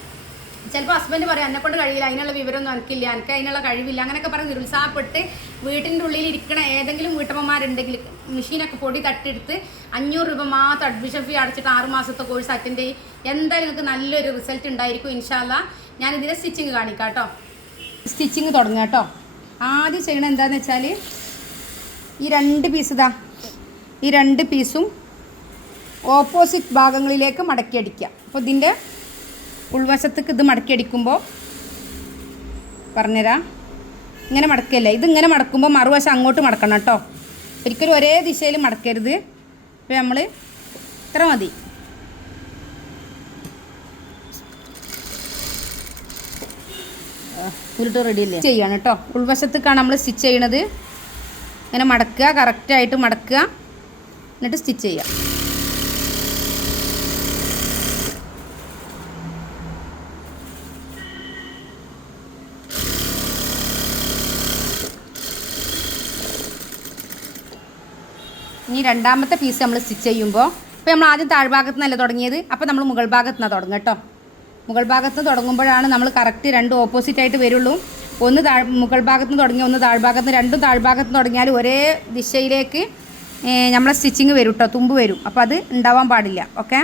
ചിലപ്പോൾ ഹസ്ബൻഡ് പറയും എന്നെക്കൊണ്ട് കഴിയില്ല, അതിനുള്ള വിവരമൊന്നും എനിക്കില്ല, എനിക്ക് അതിനുള്ള കഴിവില്ല, അങ്ങനെയൊക്കെ പറഞ്ഞ് നിരുത്സാഹപ്പെട്ട് വീട്ടിൻ്റെ ഉള്ളിൽ ഇരിക്കണ ഏതെങ്കിലും വീട്ടമ്മമാരുണ്ടെങ്കിൽ മെഷീനൊക്കെ പൊടി തട്ടിയെടുത്ത് 500 രൂപ മാത്രം അഡ്മിഷൻ ഫീ അടച്ചിട്ട് 6 മാസത്തെ കോഴ്സ് അറ്റൻഡ് ചെയ്യും. എന്തായാലും നിങ്ങൾക്ക് നല്ലൊരു റിസൾട്ട് ഉണ്ടായിരിക്കും ഇൻഷാ അല്ലാഹ്. ഞാനിതിൻ്റെ സ്റ്റിച്ചിങ് കാണിക്കാം കേട്ടോ. സ്റ്റിച്ചിങ് തുടങ്ങുക കേട്ടോ. ആദ്യം ചെയ്യണം എന്താണെന്ന് വെച്ചാൽ ഈ 2 പീസ് ഈ 2 പീസും ഓപ്പോസിറ്റ് ഭാഗങ്ങളിലേക്ക് മടക്കി അടിക്കുക. അപ്പോൾ ഇതിൻ്റെ ഉൾവശത്തേക്ക് ഇത് മടക്കി അടിക്കുമ്പോൾ പറഞ്ഞുതരാം. ഇങ്ങനെ മടക്കല്ല, ഇതിങ്ങനെ മടക്കുമ്പോൾ മറുവശം അങ്ങോട്ട് മടക്കണം കേട്ടോ. ഒരിക്കലും ഒരേ ദിശയിൽ മടക്കരുത്. അപ്പോൾ നമ്മൾ ഇത്ര മതി. ഉരുട്ട് റെഡി അല്ലേ ചെയ്യാണ് കേട്ടോ. ഉൾവശത്തേക്കാണ് നമ്മൾ സ്റ്റിച്ച് ചെയ്യണത്. ഇങ്ങനെ മടക്കുക, കറക്റ്റായിട്ട് മടക്കുക, എന്നിട്ട് സ്റ്റിച്ച് ചെയ്യുക. ഇനി രണ്ടാമത്തെ പീസ് നമ്മൾ സ്റ്റിച്ച് ചെയ്യുമ്പോൾ, ഇപ്പോൾ നമ്മൾ ആദ്യം താഴ്ഭാഗത്ത് നിന്നല്ല തുടങ്ങിയത്, അപ്പോൾ നമ്മൾ മുകൾ ഭാഗത്ത് നിന്നാണ് തുടങ്ങുക കേട്ടോ. മുകൾ ഭാഗത്ത് നിന്ന് തുടങ്ങുമ്പോഴാണ് നമ്മൾ കറക്റ്റ് 2 ഓപ്പോസിറ്റായിട്ട് വരുള്ളൂ. ഒന്ന് മുകൾ ഭാഗത്ത് നിന്ന് തുടങ്ങി, ഒന്ന് താഴ്ഭാഗത്ത് നിന്ന്. 2ഉം താഴ്ഭാഗത്ത് നിന്ന് തുടങ്ങിയാൽ ഒരേ ദിശയിലേക്ക് നമ്മളെ സ്റ്റിച്ചിങ് വരും കേട്ടോ, തുമ്പ് വരും. അപ്പോൾ അത് ഉണ്ടാവാൻ പാടില്ല. ഓക്കെ,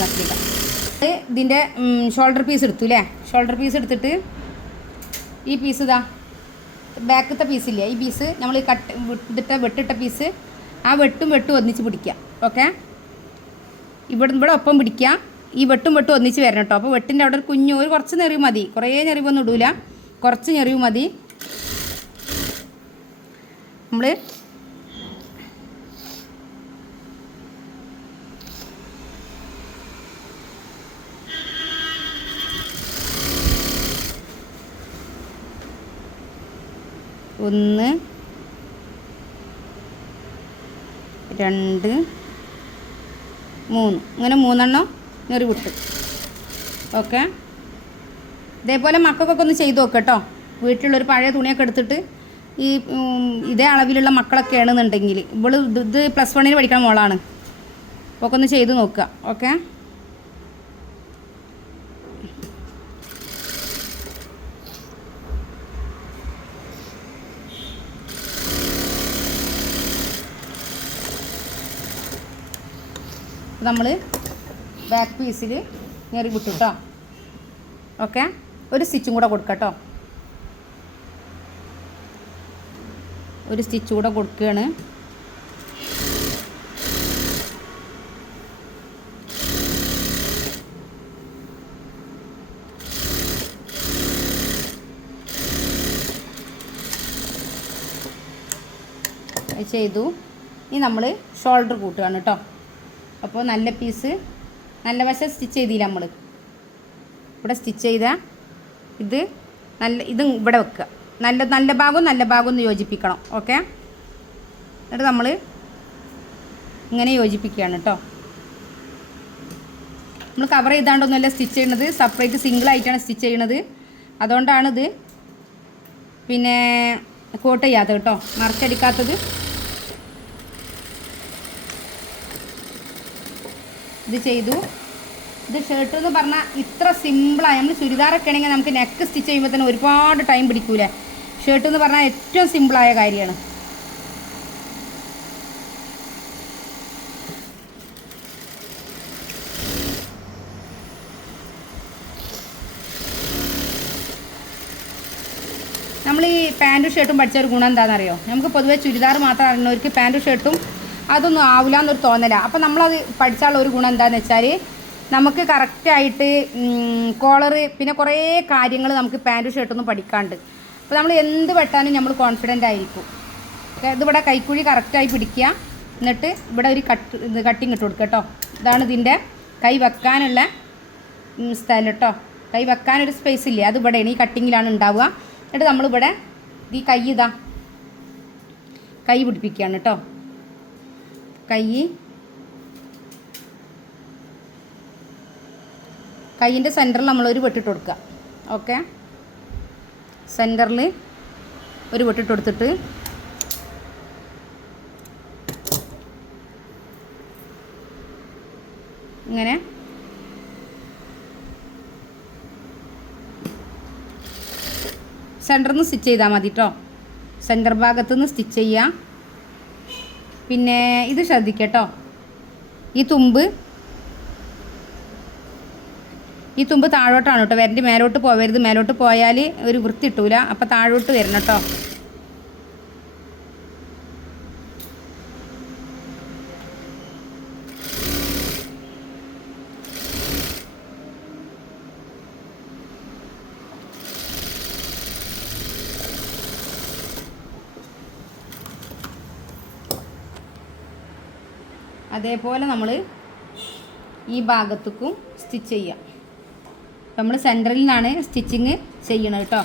കത്തിരിക്ക ഇതിൻ്റെ ഷോൾഡർ പീസ് എടുത്തു അല്ലേ. ഷോൾഡർ പീസ് എടുത്തിട്ട് ഈ പീസ് ബാക്കത്തെ പീസില്ലേ, ഈ പീസ് നമ്മൾ വെട്ടിട്ട പീസ്, ആ വെട്ടും ഒന്നിച്ച് പിടിക്കുക. ഓക്കെ, ഇവിടെ ഒപ്പം പിടിക്കുക. ഈ വെട്ടും ഒന്നിച്ച് വരണം കേട്ടോ. അപ്പോൾ വെട്ടിൻ്റെ അവിടെ ഒരു കുറച്ച് ഞെറിവ് മതി, കുറേ ഞെറിവൊന്നും ഇടൂല, കുറച്ച് ഞെറിവ് മതി. നമ്മൾ ഒന്ന്, 2, 3 ഇങ്ങനെ 3 എണ്ണം ഞെറി വിട്ട്. ഓക്കെ, ഇതേപോലെ മക്കൾക്കൊക്കെ ഒന്ന് ചെയ്ത് നോക്കുക കേട്ടോ. വീട്ടിലുള്ളൊരു പഴയ തുണിയൊക്കെ എടുത്തിട്ട് ഈ ഇതേ അളവിലുള്ള മക്കളൊക്കെ ആണെന്നുണ്ടെങ്കിൽ, ഇത് +1 പഠിക്കുന്ന മോളാണ്, ഒക്കെ ഒന്ന് ചെയ്ത് നോക്കുക. ഓക്കെ, നമ്മൾ ബാക്ക് പീസിൽ ഞെറി വിട്ടു കേട്ടോ. ഓക്കെ, ഒരു സ്റ്റിച്ചും കൂടെ കൊടുക്കാം കേട്ടോ. ഒരു സ്റ്റിച്ച് കൂടെ കൊടുക്കുകയാണ്. ചെയ്തു. ഇനി നമ്മൾ ഷോൾഡർ കൂട്ടുകയാണ് കേട്ടോ. അപ്പോൾ നല്ല പീസ് നല്ല വശം സ്റ്റിച്ച് ചെയ്തില്ല, നമ്മൾ ഇവിടെ സ്റ്റിച്ച് ചെയ്താൽ ഇത് ഇവിടെ വെക്കുക. നല്ല ഭാഗവും ഒന്ന് യോജിപ്പിക്കണം. ഓക്കെ, എന്നിട്ട് നമ്മൾ ഇങ്ങനെ യോജിപ്പിക്കുകയാണ് കേട്ടോ. നമ്മൾ കവർ ചെയ്താണ്ടൊന്നുമല്ല സ്റ്റിച്ച് ചെയ്യണത്, സെപ്പറേറ്റ് സിംഗിളായിട്ടാണ് സ്റ്റിച്ച് ചെയ്യണത്. അതുകൊണ്ടാണിത്. പിന്നെ കോട്ട് ചെയ്യാത്തത് കേട്ടോ, മറച്ചടിക്കാത്തത്. ഇത് ചെയ്തു. ഇത് ഷർട്ട് എന്ന് പറഞ്ഞാൽ ഇത്ര സിമ്പിളാണ്. നമ്മൾ ചുരിദാറൊക്കെ ആണെങ്കിൽ നമുക്ക് നെക്ക് സ്റ്റിച്ച് ചെയ്യുമ്പോൾ തന്നെ ഒരുപാട് ടൈം പിടിക്കൂലേ. ഷർട്ട് എന്ന് പറഞ്ഞാൽ ഏറ്റവും സിമ്പിളായ കാര്യമാണ്. നമ്മൾ ഈ പാൻറ്റും ഷർട്ടും പഠിച്ച ഒരു ഗുണം എന്താണെന്നറിയോ? നമുക്ക് പൊതുവേ ചുരിദാർ മാത്രം അറിയുന്നവർക്ക് പാൻറ്റും ഷർട്ടും അതൊന്നും ആവില്ല എന്നൊരു തോന്നല. അപ്പോൾ നമ്മളത് പഠിച്ചാലുള്ള ഒരു ഗുണം എന്താണെന്ന് വെച്ചാൽ നമുക്ക് കറക്റ്റായിട്ട് കോളറ് പിന്നെ കുറേ കാര്യങ്ങൾ നമുക്ക് പാൻറ്റും ഷർട്ടൊന്നും പഠിക്കാണ്ട്. അപ്പോൾ നമ്മൾ എന്ത് വെട്ടാനും നമ്മൾ കോൺഫിഡൻ്റ് ആയിരിക്കും. ഇതിവിടെ കൈക്കുഴി കറക്റ്റായി പിടിക്കുക. എന്നിട്ട് ഇവിടെ ഒരു കട്ടിങ് ഇട്ട് കൊടുക്കുക കേട്ടോ. ഇതാണ് ഇതിൻ്റെ കൈ വെക്കാനുള്ള സ്ഥലം കേട്ടോ. കൈ വെക്കാനൊരു സ്പേസ് ഇല്ലേ, അത് ഇവിടെയാണ്, ഈ കട്ടിങ്ങിലാണ് ഉണ്ടാവുക. എന്നിട്ട് നമ്മളിവിടെ ഈ കൈ പിടിപ്പിക്കുകയാണ് കേട്ടോ. കൈയിൻ്റെ സെൻറ്ററിൽ നമ്മളൊരു വെട്ടിട്ട് കൊടുക്കുക. ഓക്കെ, സെൻറ്ററിൽ ഒരു വെട്ടിട്ട് കൊടുത്തിട്ട് ഇങ്ങനെ സെൻറ്ററിൽ നിന്ന് സ്റ്റിച്ച് ചെയ്താൽ മതി കേട്ടോ. സെൻറ്റർ ഭാഗത്തു നിന്ന് സ്റ്റിച്ച് ചെയ്യാം. പിന്നെ ഇത് ശ്രദ്ധിക്കട്ടോ, ഈ തുമ്പ് താഴോട്ടാണ് കേട്ടോ വരേണ്ടി. മേലോട്ട് പോവരുത്. മേലോട്ട് പോയാൽ ഒരു വൃത്തി കിട്ടൂല. അപ്പോൾ താഴോട്ട് വരണം കേട്ടോ. അതേപോലെ നമ്മൾ ഈ ഭാഗത്തേക്കും സ്റ്റിച്ച് ചെയ്യാം. അപ്പം നമ്മൾ സെൻറ്ററിൽ നിന്നാണ് സ്റ്റിച്ചിങ് ചെയ്യണം കേട്ടോ.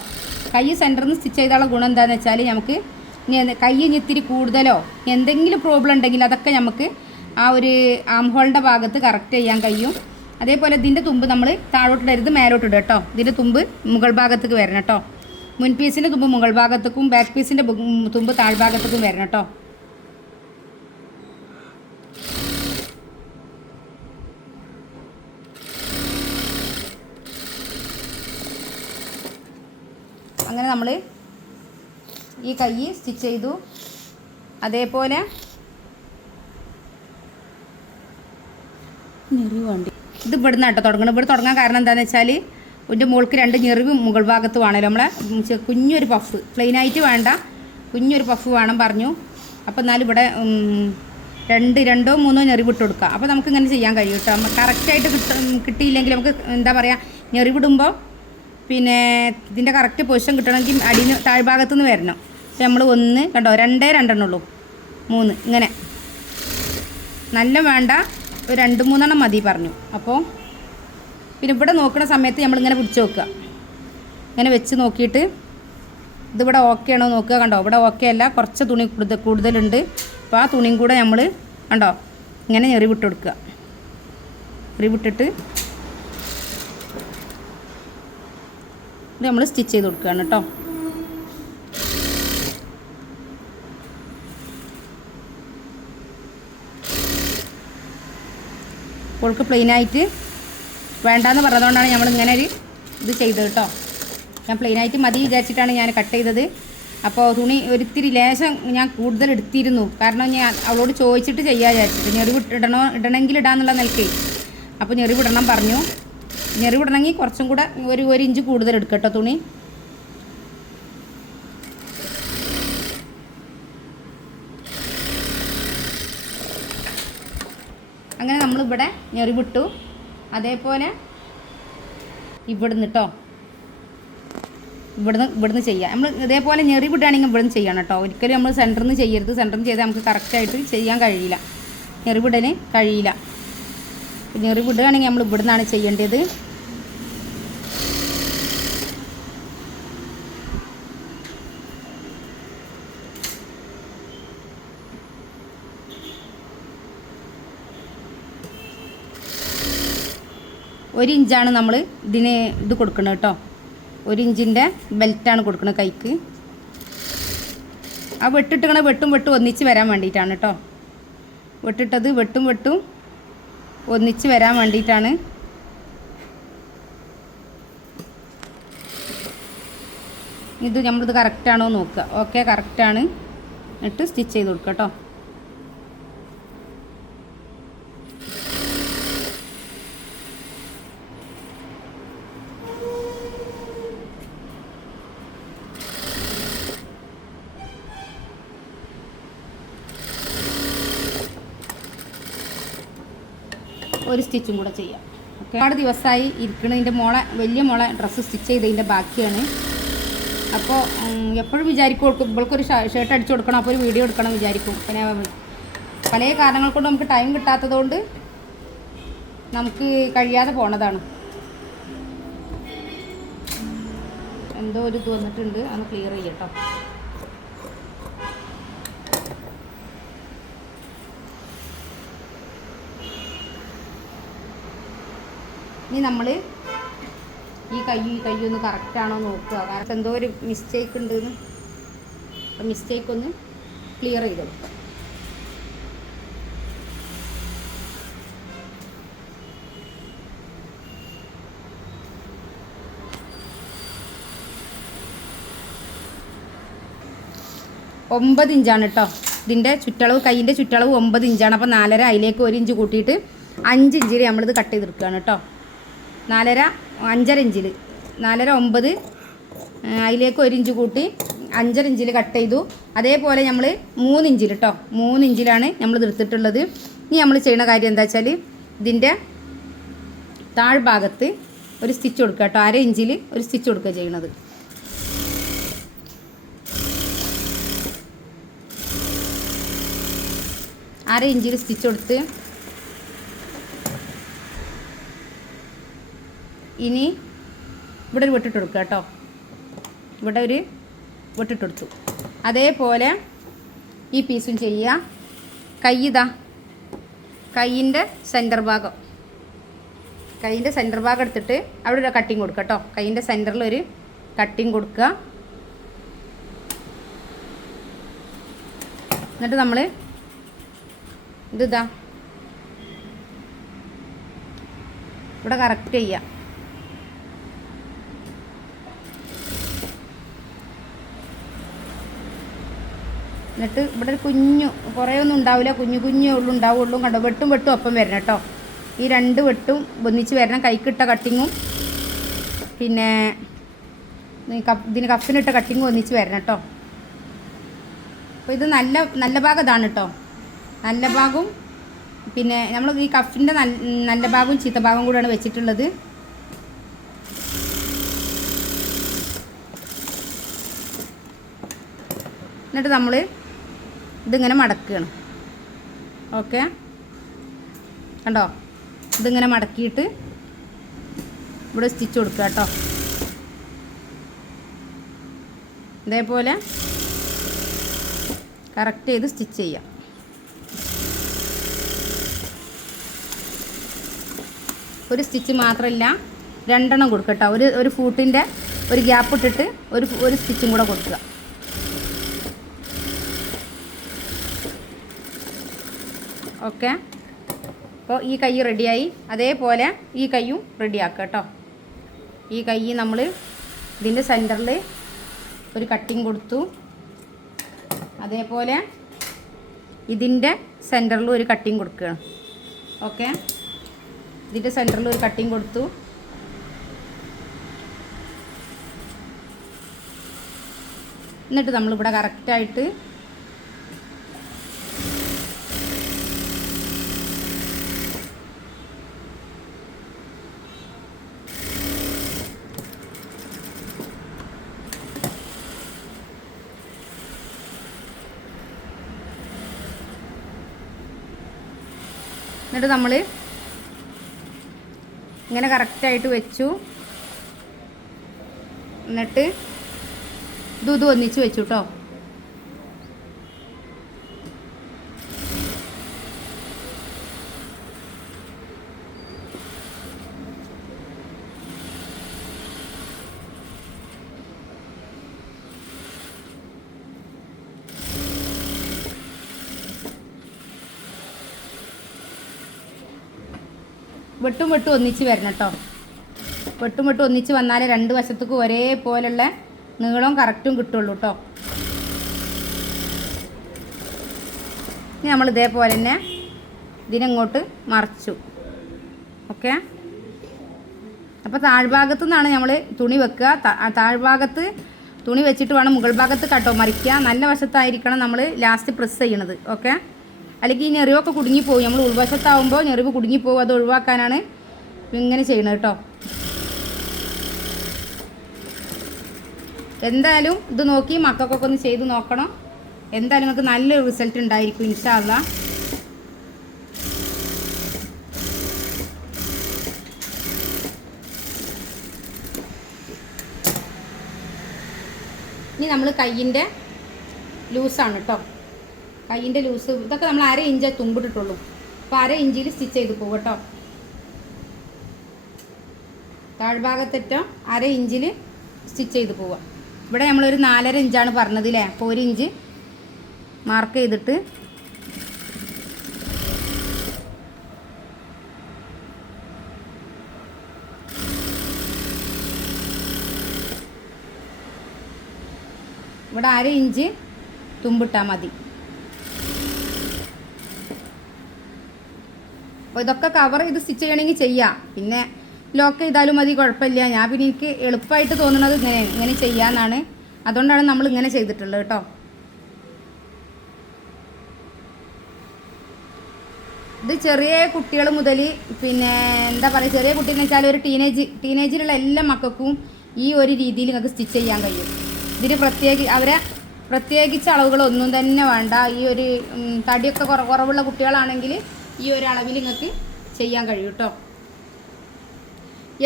കൈ സെൻറ്ററിൽ നിന്ന് സ്റ്റിച്ച് ചെയ്താലുള്ള ഗുണം എന്താണെന്ന് വെച്ചാൽ നമുക്ക് കൈ ഇത്തിരി കൂടുതലോ എന്തെങ്കിലും പ്രോബ്ലം ഉണ്ടെങ്കിൽ അതൊക്കെ നമുക്ക് ആ ഒരു ആം ഹോളിൻ്റെ ഭാഗത്ത് കറക്റ്റ് ചെയ്യാൻ കഴിയും. അതേപോലെ ഇതിൻ്റെ തുമ്പ് നമ്മൾ താഴോട്ടിടരുത്, മേലോട്ടിടുക കേട്ടോ. ഇതിൻ്റെ തുമ്പ് മുകൾ ഭാഗത്തേക്ക് വരണം കേട്ടോ. മുൻ പീസിൻ്റെ തുമ്പ് മുകൾ ഭാഗത്തേക്കും ബാക്ക് പീസിൻ്റെ തുമ്പ് താഴ്ഭാഗത്തേക്കും വരണം കേട്ടോ. അങ്ങനെ നമ്മൾ ഈ കൈ സ്റ്റിച്ച് ചെയ്തു. അതേപോലെ ഞെറിവ് വേണ്ടി ഇത് ഇവിടുന്ന് കേട്ടോ തുടങ്ങണം. ഇവിടെ തുടങ്ങാൻ കാരണം എന്താണെന്ന് വെച്ചാൽ ഇതിൻ്റെ മുകൾക്ക് 2 ഞെറിവ് മുകൾ ഭാഗത്ത് വേണമല്ലോ. നമ്മളെ കുഞ്ഞൊരു പഫ്, പ്ലെയിനായിട്ട് വേണ്ട, കുഞ്ഞൊരു പഫ് വേണം പറഞ്ഞു. അപ്പോൾ എന്നാലും ഇവിടെ 2 3 ഞെറിവ് ഇട്ട് കൊടുക്കുക. അപ്പോൾ നമുക്ക് ഇങ്ങനെ ചെയ്യാൻ കഴിയും കേട്ടോ. കറക്റ്റായിട്ട് കിട്ടിയില്ലെങ്കിൽ നമുക്ക് എന്താ പറയുക, ഞെറിവിടുമ്പോൾ പിന്നെ ഇതിൻ്റെ കറക്റ്റ് പൊസിഷൻ കിട്ടണമെങ്കിൽ അടിയിൽ താഴ്ഭാഗത്തുനിന്ന് വരണം. പക്ഷെ നമ്മൾ 1 കണ്ടോ 2 2 3 ഇങ്ങനെ നല്ല വേണ്ട, ഒരു 2 3 മതി പറഞ്ഞു. അപ്പോൾ പിന്നെ ഇവിടെ നോക്കുന്ന സമയത്ത് നമ്മളിങ്ങനെ പിടിച്ച് നോക്കുക. ഇങ്ങനെ വെച്ച് നോക്കിയിട്ട് ഇതിവിടെ ഓക്കെ ആണോ നോക്കുക. കണ്ടോ ഇവിടെ ഓക്കെ അല്ല, കുറച്ച് തുണി കൂടുതലുണ്ട്. അപ്പോൾ ആ തുണിയും കൂടെ നമ്മൾ കണ്ടോ ഇങ്ങനെ ഞെറിവിട്ട് കൊടുക്കുക. ഞെറിവിട്ടിട്ട് ഇത് നമ്മൾ സ്റ്റിച്ച് ചെയ്ത് കൊടുക്കുകയാണ് കേട്ടോ. അവൾക്ക് പ്ലെയിനായിട്ട് വേണ്ടാന്ന് പറഞ്ഞതുകൊണ്ടാണ് നമ്മൾ ഇങ്ങനെ ഒരു ഇത് ചെയ്തത് കേട്ടോ. ഞാൻ പ്ലെയിനായിട്ട് മതി വിചാരിച്ചിട്ടാണ് ഞാൻ കട്ട് ചെയ്തത്. അപ്പോൾ തുണി ഒരിത്തിരി ലേശം ഞാൻ കൂടുതൽ എടുത്തിരുന്നു. കാരണം ഞാൻ അവളോട് ചോദിച്ചിട്ട് ചെയ്യാൻ വിചാരിച്ചിട്ട്, ഇടണമെങ്കിൽ ഇടാന്നുള്ള നിലയ്ക്ക്. അപ്പോൾ ഞെറിവിടണം പറഞ്ഞു. ഞെറിവിടണമെങ്കിൽ കുറച്ചും കൂടെ ഒരു ഇഞ്ച് കൂടുതൽ എടുക്കട്ടോ തുണി. അങ്ങനെ നമ്മളിവിടെ ഞെറിവിട്ടു. അതേപോലെ ഇവിടുന്ന് കേട്ടോ, ഇവിടുന്ന് ചെയ്യാം. നമ്മൾ ഇതേപോലെ ഞെറിവിടുകയാണെങ്കിൽ ഇവിടുന്ന് ചെയ്യണം കേട്ടോ. ഒരിക്കലും നമ്മൾ സെൻറ്ററിൽ നിന്ന് ചെയ്യരുത്. സെൻറ്ററിൽ നിന്ന് ചെയ്താൽ നമുക്ക് കറക്റ്റായിട്ട് ചെയ്യാൻ കഴിയില്ല, ഞെറിവിടന് കഴിയില്ല. ഞെറിവിടുകയാണെങ്കിൽ നമ്മൾ ഇവിടുന്നാണ് ചെയ്യേണ്ടത്. ഒരു ഇഞ്ചാണ് നമ്മൾ ഇതിന് ഇത് കൊടുക്കുന്നത് കേട്ടോ. 1 ഇഞ്ചിൻ്റെ ബെൽറ്റാണ് കൊടുക്കുന്നത് കൈക്ക്. ആ വെട്ടിട്ടിങ്ങനെ വെട്ടും ഒന്നിച്ച് വരാൻ വേണ്ടിയിട്ടാണ് കേട്ടോ. വെട്ടിട്ടത് വെട്ടും ഒന്നിച്ച് വരാൻ വേണ്ടിയിട്ടാണ്. ഇത് നമ്മളിത് കറക്റ്റാണോ നോക്കുക. ഓക്കെ, കറക്റ്റാണ്. എന്നിട്ട് സ്റ്റിച്ച് ചെയ്ത് കൊടുക്കുക കേട്ടോ. ഒരു സ്റ്റിച്ചും കൂടെ ചെയ്യാം. ഓക്കെ, ഒരുപാട് ദിവസമായി ഇരിക്കണതിൻ്റെ വലിയ മോളെ ഡ്രസ്സ് സ്റ്റിച്ച് ചെയ്തതിൻ്റെ ബാക്കിയാണ്. അപ്പോൾ എപ്പോഴും വിചാരിക്കും ഇവൾക്കൊരു ഷർട്ട് അടിച്ചു കൊടുക്കണം, അപ്പോൾ ഒരു വീഡിയോ എടുക്കണം വിചാരിക്കും. പിന്നെ പല കാരണങ്ങൾ കൊണ്ട് നമുക്ക് ടൈം കിട്ടാത്തതുകൊണ്ട് നമുക്ക് കഴിയാതെ പോണതാണ്. എന്തോ ഒരു ഇത് വന്നിട്ടുണ്ട്, അതൊന്ന് ക്ലിയർ ചെയ്യട്ടോ. ഇനി നമ്മൾ ഈ കയ്യൊന്ന് കറക്റ്റാണോ നോക്കുക. കാരണം എന്തോ ഒരു മിസ്റ്റേക്ക് ഉണ്ടെന്ന്, അപ്പം മിസ്റ്റേക്ക് ഒന്ന് ക്ലിയർ ചെയ്തോളൂ. ഒമ്പത് ഇഞ്ചാണ് കേട്ടോ ഇതിൻ്റെ ചുറ്റളവ്. കൈയിൻ്റെ ചുറ്റളവ് 9 ഇഞ്ചാണ്. അപ്പോൾ 4.5 അതിലേക്ക് 1 ഇഞ്ച് കൂട്ടിയിട്ട് 5 ഇഞ്ചിൽ നമ്മളിത് കട്ട് ചെയ്തെടുക്കുകയാണ് കേട്ടോ. 4.5 5.5 ഇഞ്ചിൽ 4.5 9 അതിലേക്ക് 1 ഇഞ്ച് കൂട്ടി 5.5 ഇഞ്ചിൽ കട്ട് ചെയ്തു. അതേപോലെ നമ്മൾ 3 ഇഞ്ചിൽ കേട്ടോ, 3 ഇഞ്ചിലാണ് നമ്മൾ എടുത്തിട്ടുള്ളത്. ഇനി നമ്മൾ ചെയ്യുന്ന കാര്യം എന്താ വെച്ചാൽ ഇതിൻ്റെ താഴ്ഭാഗത്ത് ഒരു സ്റ്റിച്ച് കൊടുക്കുക കേട്ടോ. 1/2 ഇഞ്ചിൽ ഒരു സ്റ്റിച്ച് കൊടുക്കുക ചെയ്യണത്. അര ഇഞ്ചിൽ സ്റ്റിച്ച് കൊടുത്ത് ഇനി ഇവിടെ ഒരു വെട്ടിട്ട് കൊടുക്കുക കേട്ടോ. ഇവിടെ ഒരു വെട്ടിട്ട് കൊടുത്തു. അതേപോലെ ഈ പീസും ചെയ്യുക. കൈയിൻ്റെ സെൻറ്റർ ഭാഗം എടുത്തിട്ട് അവിടെ ഒരു കട്ടിങ് കൊടുക്കുക കേട്ടോ. കൈയിൻ്റെ സെൻറ്ററിൽ ഒരു കട്ടിങ് കൊടുക്കുക. എന്നിട്ട് നമ്മൾ ഇതാ ഇവിടെ കറക്റ്റ് ചെയ്യുക. എന്നിട്ട് ഇവിടെ ഒരു കുറേ ഒന്നും ഉണ്ടാവില്ല, കുഞ്ഞു ഉണ്ടാവുള്ളൂ. കണ്ടോ, വെട്ടും ഒപ്പം വരണം കേട്ടോ. ഈ 2 വെട്ടും ഒന്നിച്ച് വരണം. കൈക്കിട്ട കട്ടിങ്ങും പിന്നെ ഇതിന് കഫിനിട്ട കട്ടിങ്ങും ഒന്നിച്ച് വരണം കേട്ടോ. അപ്പോൾ ഇത് നല്ല ഭാഗം ഇതാണ് കേട്ടോ. നല്ല ഭാഗവും പിന്നെ നമ്മൾ ഈ കഫിൻ്റെ നല്ല ഭാഗവും ചീത്ത ഭാഗവും കൂടെയാണ് വെച്ചിട്ടുള്ളത്. എന്നിട്ട് നമ്മൾ ഇതിങ്ങനെ മടക്കുകയാണ്. ഓക്കെ, കണ്ടോ, ഇതിങ്ങനെ മടക്കിയിട്ട് ഇവിടെ സ്റ്റിച്ച് കൊടുക്കുക കേട്ടോ. ഇതേപോലെ കറക്റ്റ് ചെയ്ത് സ്റ്റിച്ച് ചെയ്യാം. ഒരു സ്റ്റിച്ച് മാത്രമല്ല, 2 എണ്ണം കൊടുക്കുക കേട്ടോ. ഒരു ഫൂട്ടിൻ്റെ ഒരു ഗ്യാപ്പ് ഇട്ടിട്ട് ഒരു സ്റ്റിച്ചും കൂടെ കൊടുക്കുക. ഓക്കെ, അപ്പോൾ ഈ കൈ റെഡിയായി. അതേപോലെ ഈ കൈയും റെഡിയാക്കുക കേട്ടോ. ഈ കൈ നമ്മൾ ഇതിൻ്റെ സെൻറ്ററിൽ ഒരു കട്ടിങ് കൊടുത്തു. അതേപോലെ ഇതിൻ്റെ സെൻറ്ററിൽ ഒരു കട്ടിങ് കൊടുക്കുകയാണ്. ഓക്കെ, ഇതിൻ്റെ സെൻറ്ററിൽ ഒരു കട്ടിങ് കൊടുത്തു. എന്നിട്ട് നമ്മളിവിടെ കറക്റ്റായിട്ട് നമ്മൾ ഇങ്ങനെ കറക്റ്റായിട്ട് വെച്ചു. എന്നിട്ട് ഇത് ഒന്നിച്ച് വെച്ചു കേട്ടോ. വെട്ടും ഒന്നിച്ച് വരണം കേട്ടോ. വെട്ടും ഒന്നിച്ച് വന്നാലേ രണ്ട് വശത്തേക്കും ഒരേപോലുള്ള നീളം കറക്റ്റും കിട്ടുള്ളൂ കേട്ടോ. ഇനി നമ്മൾ ഇതേപോലെ തന്നെ ഇതിനങ്ങോട്ട് മറച്ചു. ഓക്കെ. അപ്പോൾ താഴ്ഭാഗത്തു നിന്നാണ് നമ്മൾ തുണി വെക്കുക. താഴ്ഭാഗത്ത് തുണി വെച്ചിട്ട് വേണം മുകൾ ഭാഗത്ത് കട്ടോ മറിക്കുക. നല്ല വശത്തായിരിക്കണം നമ്മൾ ലാസ്റ്റ് പ്രസ് ചെയ്യണത്. ഓക്കെ. അല്ലെങ്കിൽ ഈ ഞെറിവൊക്കെ കുടുങ്ങിപ്പോവും. നമ്മൾ ഉൾവശത്താവുമ്പോൾ ഞെറിവ് കുടുങ്ങിപ്പോവും. അത് ഒഴിവാക്കാനാണ് ഇങ്ങനെ ചെയ്യണത് കേട്ടോ. എന്തായാലും ഇത് നോക്കി മക്കൾക്കൊക്കെ ഒന്ന് ചെയ്ത് നോക്കണം. എന്തായാലും നിങ്ങൾക്ക് നല്ലൊരു റിസൾട്ട് ഉണ്ടായിരിക്കും ഇൻഷാ അല്ലാഹ്. ഇനി നമ്മൾ കയ്യിൻ്റെ ലൂസാണ് കേട്ടോ. കയ്യിൻ്റെ ലൂസ് ഇതൊക്കെ നമ്മൾ 1/2 ഇഞ്ച് തുമ്പിട്ടിട്ടുള്ളൂ. അപ്പോൾ 1/2 ഇഞ്ചിൽ സ്റ്റിച്ച് ചെയ്ത് പോകും കേട്ടോ. താഴ്ഭാഗത്തേറ്റം 1/2 ഇഞ്ചിൽ സ്റ്റിച്ച് ചെയ്ത് പോവുക. ഇവിടെ നമ്മളൊരു 4.5 ഇഞ്ചാണ് പറഞ്ഞത് അല്ലേ. അപ്പോൾ 1 ഇഞ്ച് മാർക്ക് ചെയ്തിട്ട് ഇവിടെ 1/2 ഇഞ്ച് തുമ്പിട്ടാൽ മതി. അപ്പോൾ ഇതൊക്കെ കവർ ചെയ്ത് സ്റ്റിച്ച് ചെയ്യണമെങ്കിൽ ചെയ്യാം. പിന്നെ ലോക്ക് ചെയ്താലും മതി, കുഴപ്പമില്ല. ഞാൻ പിന്നെ എനിക്ക് എളുപ്പമായിട്ട് തോന്നുന്നത് ഇങ്ങനെ ചെയ്യാമെന്നാണ്. അതുകൊണ്ടാണ് നമ്മൾ ഇങ്ങനെ ചെയ്തിട്ടുള്ളത് കേട്ടോ. ഇത് ചെറിയ കുട്ടികൾ മുതൽ പിന്നെ എന്താ പറയുക, ചെറിയ കുട്ടിയെന്ന് വെച്ചാൽ ഒരു ടീനേജിലുള്ള എല്ലാ മക്കൾക്കും ഈ ഒരു രീതിയിൽ നിങ്ങൾക്ക് സ്റ്റിച്ച് ചെയ്യാൻ കഴിയും. ഇതിന് പ്രത്യേകിച്ച് അളവുകളൊന്നും തന്നെ വേണ്ട. ഈ ഒരു തടിയൊക്കെ കുറവുള്ള കുട്ടികളാണെങ്കിൽ ഈ ഒരു അളവിൽ നിങ്ങൾക്ക് ചെയ്യാൻ കഴിയും കേട്ടോ.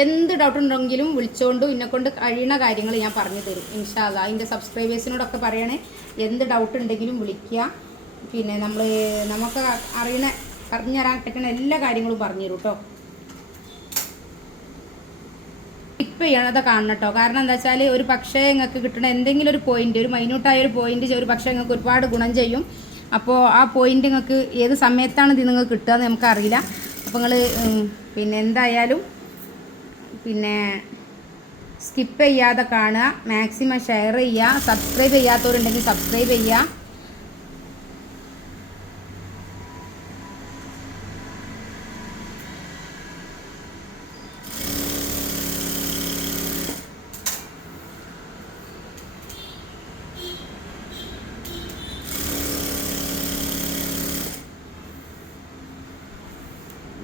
എന്ത് ഡൗട്ട് ഉണ്ടെങ്കിലും വിളിച്ചുകൊണ്ട് എന്നെക്കൊണ്ട് കഴിയുന്ന കാര്യങ്ങൾ ഞാൻ പറഞ്ഞു തരും ഇൻഷാ അല്ലാഹ്. അതിൻ്റെ സബ്സ്ക്രൈബേഴ്സിനോടൊക്കെ പറയണേ, എന്ത് ഡൗട്ട് ഉണ്ടെങ്കിലും വിളിക്കുക. പിന്നെ നമുക്ക് പറഞ്ഞു തരാൻ പറ്റുന്ന എല്ലാ കാര്യങ്ങളും പറഞ്ഞു തരും കേട്ടോ. സ്കിപ്പ് ചെയ്യണത് കാണണം കേട്ടോ. കാരണം എന്താ വെച്ചാൽ ഒരു പക്ഷേ നിങ്ങൾക്ക് കിട്ടണ എന്തെങ്കിലും ഒരു പോയിന്റ്, ഒരു മൈന്യൂട്ടായ ഒരു പോയിന്റ് ഒരു പക്ഷേ നിങ്ങൾക്ക് ഒരുപാട് ഗുണം ചെയ്യും. അപ്പോൾ ആ പോയിന്റ് നിങ്ങൾക്ക് ഏത് സമയത്താണ് ഇത് നിങ്ങൾക്ക് കിട്ടുക എന്ന് നമുക്കറിയില്ല. അപ്പോൾ നിങ്ങൾ പിന്നെ എന്തായാലും പിന്നെ സ്കിപ്പ് ചെയ്യാതെ കാണുക, മാക്സിമം ഷെയർ ചെയ്യുക. സബ്സ്ക്രൈബ് ചെയ്യാത്തവരുണ്ടെങ്കിൽ സബ്സ്ക്രൈബ് ചെയ്യുക.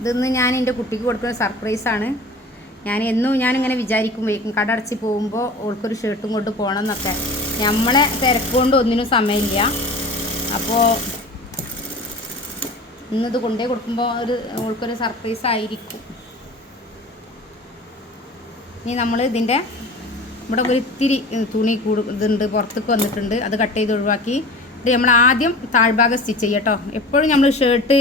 ഇതൊന്ന് ഞാൻ എൻ്റെ കുട്ടിക്ക് കൊടുക്കുന്ന സർപ്രൈസാണ്. ഞാനിങ്ങനെ വിചാരിക്കും കട അടച്ച് പോകുമ്പോൾ ഓൾക്കൊരു ഷർട്ടും കൊണ്ട് പോകണം എന്നൊക്കെ. നമ്മളെ തിരക്കുകൊണ്ട് ഒന്നിനും സമയമില്ല. അപ്പോൾ ഇന്നത് കൊണ്ടേ കൊടുക്കുമ്പോൾ ഓൾക്കൊരു സർപ്രൈസ് ആയിരിക്കും. ഇനി നമ്മൾ ഇതിൻ്റെ ഇവിടെ ഒരു ഇത്തിരി തുണി ഇതുണ്ട്, പുറത്തേക്ക് വന്നിട്ടുണ്ട്. അത് കട്ട് ചെയ്ത് ഒഴിവാക്കി ഇത് നമ്മൾ ആദ്യം താഴ്ഭാഗം സ്റ്റിച്ച് ചെയ്യുക കേട്ടോ. എപ്പോഴും നമ്മൾ ഷർട്ട്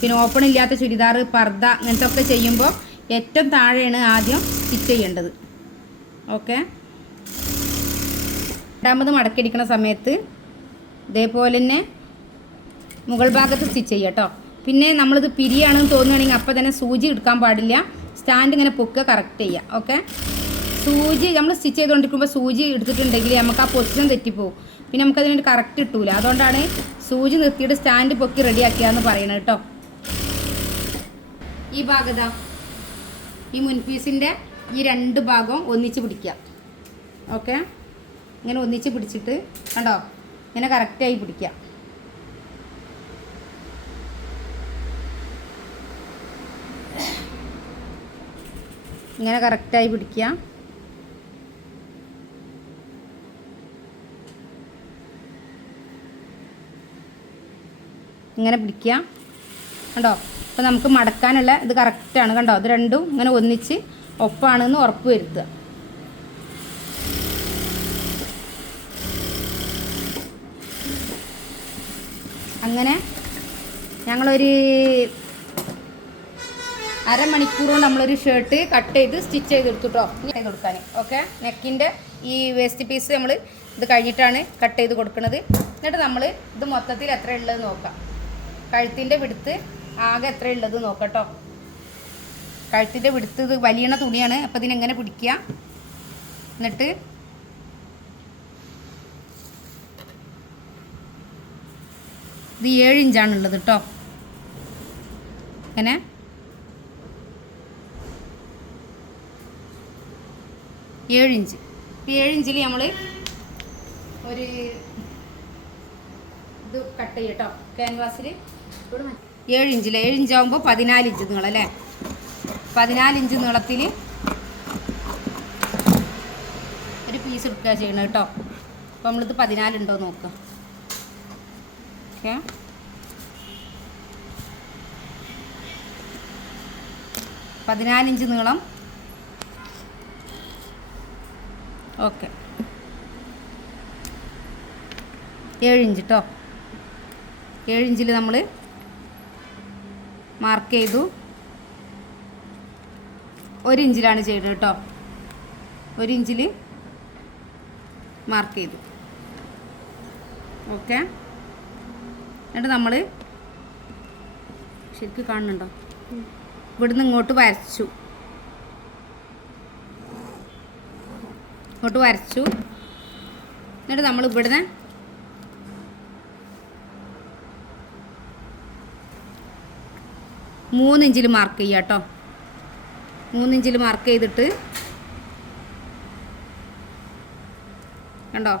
പിന്നെ ഓപ്പൺ ഇല്ലാത്ത ചുരിദാർ, പർദ്ദ അങ്ങനത്തെ ഒക്കെ ചെയ്യുമ്പോൾ ഏറ്റവും താഴെയാണ് ആദ്യം സ്റ്റിച്ച് ചെയ്യേണ്ടത്. ഓക്കെ. രണ്ടാമത് മടക്കിടിക്കുന്ന സമയത്ത് ഇതേപോലെ തന്നെ മുകൾ ഭാഗത്ത് സ്റ്റിച്ച് ചെയ്യുക കേട്ടോ. പിന്നെ നമ്മളിത് പിരിയാണെന്ന് തോന്നുകയാണെങ്കിൽ അപ്പം തന്നെ സൂചി എടുക്കാൻ പാടില്ല. സ്റ്റാൻഡ് ഇങ്ങനെ പൊക്കുക, കറക്റ്റ് ചെയ്യുക. ഓക്കെ. സൂചി നമ്മൾ സ്റ്റിച്ച് ചെയ്തുകൊണ്ടിരിക്കുമ്പോൾ സൂചി എടുത്തിട്ടുണ്ടെങ്കിൽ നമുക്ക് ആ പൊസിഷൻ തെറ്റിപ്പോവും. പിന്നെ നമുക്കതിനൊരു കറക്റ്റ് കിട്ടൂല. അതുകൊണ്ടാണ് സൂചി നിർത്തിയിട്ട് സ്റ്റാൻഡ് പൊക്കി റെഡിയാക്കിയാന്ന് പറയണത് കേട്ടോ. ഈ ഭാഗത ഈ മുൻപീസിൻ്റെ ഈ 2 ഭാഗവും ഒന്നിച്ച് പിടിക്കുക. ഓക്കെ. ഇങ്ങനെ ഒന്നിച്ച് പിടിച്ചിട്ട് കണ്ടോ, ഇങ്ങനെ കറക്റ്റായി പിടിക്കുക. ഇങ്ങനെ കറക്റ്റായി പിടിക്കുക. ഇങ്ങനെ പിടിക്കുക. കണ്ടോ, അപ്പോൾ നമുക്ക് മടക്കാനുള്ള ഇത് കറക്റ്റാണ്. കണ്ടോ, ഇത് രണ്ടും ഇങ്ങനെ ഒന്നിച്ച് ഒപ്പാണെന്ന് ഉറപ്പ് വരുത്തുക. അങ്ങനെ ഞങ്ങളൊരു അരമണിക്കൂർ കൊണ്ട് നമ്മളൊരു ഷർട്ട് കട്ട് ചെയ്ത് സ്റ്റിച്ച് ചെയ്തെടുത്തു കേട്ടോ. ചെയ്ത് കൊടുക്കാൻ. ഓക്കെ. നെക്കിൻ്റെ ഈ വേസ്റ്റ് പീസ് നമ്മൾ ഇത് കഴിഞ്ഞിട്ടാണ് കട്ട് ചെയ്ത് കൊടുക്കുന്നത്. എന്നിട്ട് നമ്മൾ ഇത് മൊത്തത്തിൽ എത്ര ഉള്ളത് നോക്കാം. കഴുത്തിൻ്റെ വിടുത്ത് ആകെ എത്ര ഉള്ളത് നോക്കട്ടോ. കഴുത്തിൻ്റെ വിടുത്ത് ഇത് വലിയണ തുണിയാണ്. അപ്പോൾ ഇതിനെങ്ങനെ പിടിക്കുക, എന്നിട്ട് ഇത് 7 ഇഞ്ചാണുള്ളത് കേട്ടോ. അങ്ങനെ 7 ഇഞ്ച്. 7 ഇഞ്ചിൽ നമ്മൾ ഒരു ഇത് കട്ട് ചെയ്യട്ടോ ക്യാൻവാസിൽ. 7 ഇഞ്ചിൽ 7 ഇഞ്ചാകുമ്പോൾ 14 ഇഞ്ച് നീളം അല്ലേ. 14 ഇഞ്ച് നീളത്തിൽ ഒരു പീസ് എടുക്കുക ചെയ്യണം കേട്ടോ. അപ്പോൾ നമ്മളിത് 14 ഉണ്ടോ നോക്കാം. ഓക്കെ, 14 ഇഞ്ച് നീളം. ഓക്കെ, 7 ഇഞ്ച് കേട്ടോ. 7 ഇഞ്ചിൽ നമ്മൾ മാർക്ക് ചെയ്തു. 1 ഇഞ്ചിലാണ് ചെയ്യുന്നത് കേട്ടോ. 1 ഇഞ്ചിൽ മാർക്ക് ചെയ്തു. ഓക്കെ, എന്നിട്ട് നമ്മൾ ശരിക്കും കാണുന്നുണ്ടോ, ഇവിടുന്ന് ഇങ്ങോട്ട് വരച്ചു. ഇങ്ങോട്ട് വരച്ചു. എന്നിട്ട് നമ്മൾ ഇവിടുന്ന് 3 ഇഞ്ചിൽ മാർക്ക് ചെയ്യുക കേട്ടോ. 3 ഇഞ്ചിൽ മാർക്ക് ചെയ്തിട്ട് കണ്ടോ,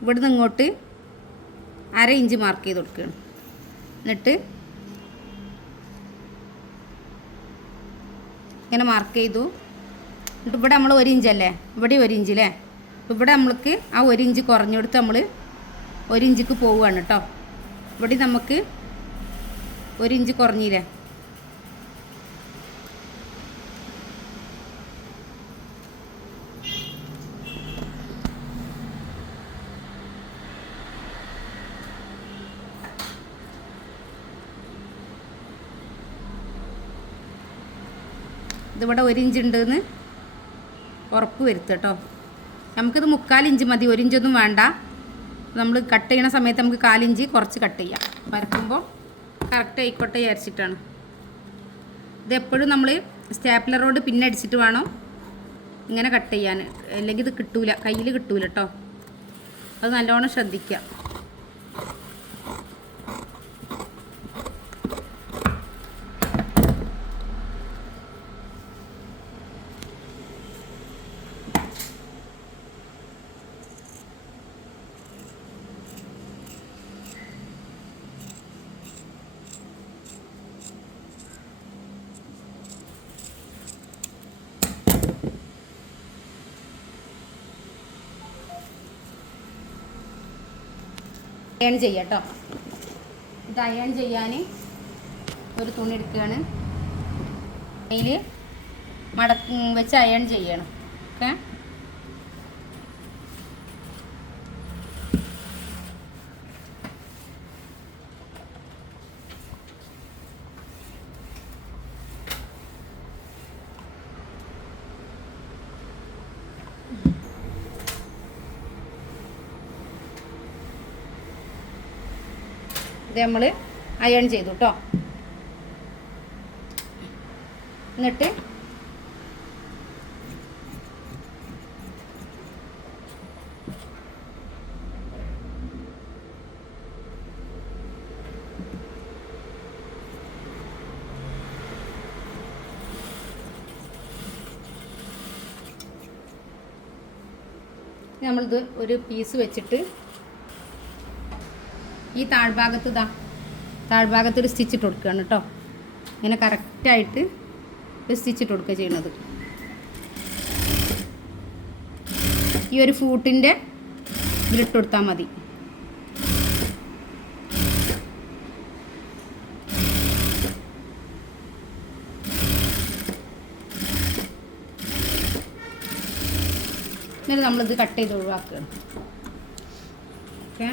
ഇവിടുന്ന് ഇങ്ങോട്ട് 1/2 ഇഞ്ച് മാർക്ക് ചെയ്ത് കൊടുക്കുകയാണ്. എന്നിട്ട് ഇങ്ങനെ മാർക്ക് ചെയ്തു. എന്നിട്ട് ഇവിടെ നമ്മൾ 1 ഇഞ്ചല്ലേ, ഇവിടെ 1 ഇഞ്ചല്ലേ. ഇവിടെ നമ്മൾക്ക് ആ 1 ഇഞ്ച് കുറഞ്ഞെടുത്ത് നമ്മൾ 1 ഇഞ്ചിക്ക് പോവുകയാണ് കേട്ടോ. ഇവിടെ നമുക്ക് 1 ഇഞ്ച് കുറഞ്ഞില്ലേ. ഇതിവിടെ 1 ഇഞ്ച് ഉണ്ടെന്ന് ഉറപ്പ് വരുത്തുക കേട്ടോ. നമുക്കിത് 3/4 ഇഞ്ച് മതി, 1 ഇഞ്ചൊന്നും വേണ്ട. നമ്മൾ കട്ട് ചെയ്യണ സമയത്ത് നമുക്ക് 1/4 ഇഞ്ച് കുറച്ച് കട്ട് ചെയ്യാം. വരക്കുമ്പോൾ കറക്റ്റ് ആയിക്കോട്ടെ വിചാരിച്ചിട്ടാണ്. ഇതെപ്പോഴും നമ്മൾ സ്റ്റാപ്ലറോട് പിന്നെ അടിച്ചിട്ട് വേണം ഇങ്ങനെ കട്ട് ചെയ്യാൻ, അല്ലെങ്കിൽ ഇത് കിട്ടൂല, കയ്യിൽ കിട്ടൂല കേട്ടോ. അത് നല്ലോണം ശ്രദ്ധിക്കുക. അയൺ ചെയ്യാം കേട്ടോ. ഇത് അയൺ ചെയ്യാൻ ഒരു തുണി എടുക്കുകയാണ്, അതിൽ വെച്ച് അയൺ ചെയ്യണം. ഓക്കെ, ഇത് നമ്മൾ അയൺ ചെയ്തു കേട്ടോ. എന്നിട്ട് നമ്മളിത് ഒരു പീസ് വെച്ചിട്ട് ഈ താഴ്ഭാഗത്ത് ഒരു സ്റ്റിച്ച് ഇട്ട് കൊടുക്കുകയാണ് കേട്ടോ. ഇങ്ങനെ കറക്റ്റായിട്ട് ഒരു സ്റ്റിച്ച് ഇട്ട് കൊടുക്കുക ചെയ്യണത്. ഈ ഒരു ഫൂട്ടിൻ്റെ ഇതിലിട്ട് കൊടുത്താൽ മതി. എന്നിട്ട് നമ്മളിത് കട്ട് ചെയ്ത് ഒഴിവാക്കുകയാണ്. ഓക്കെ,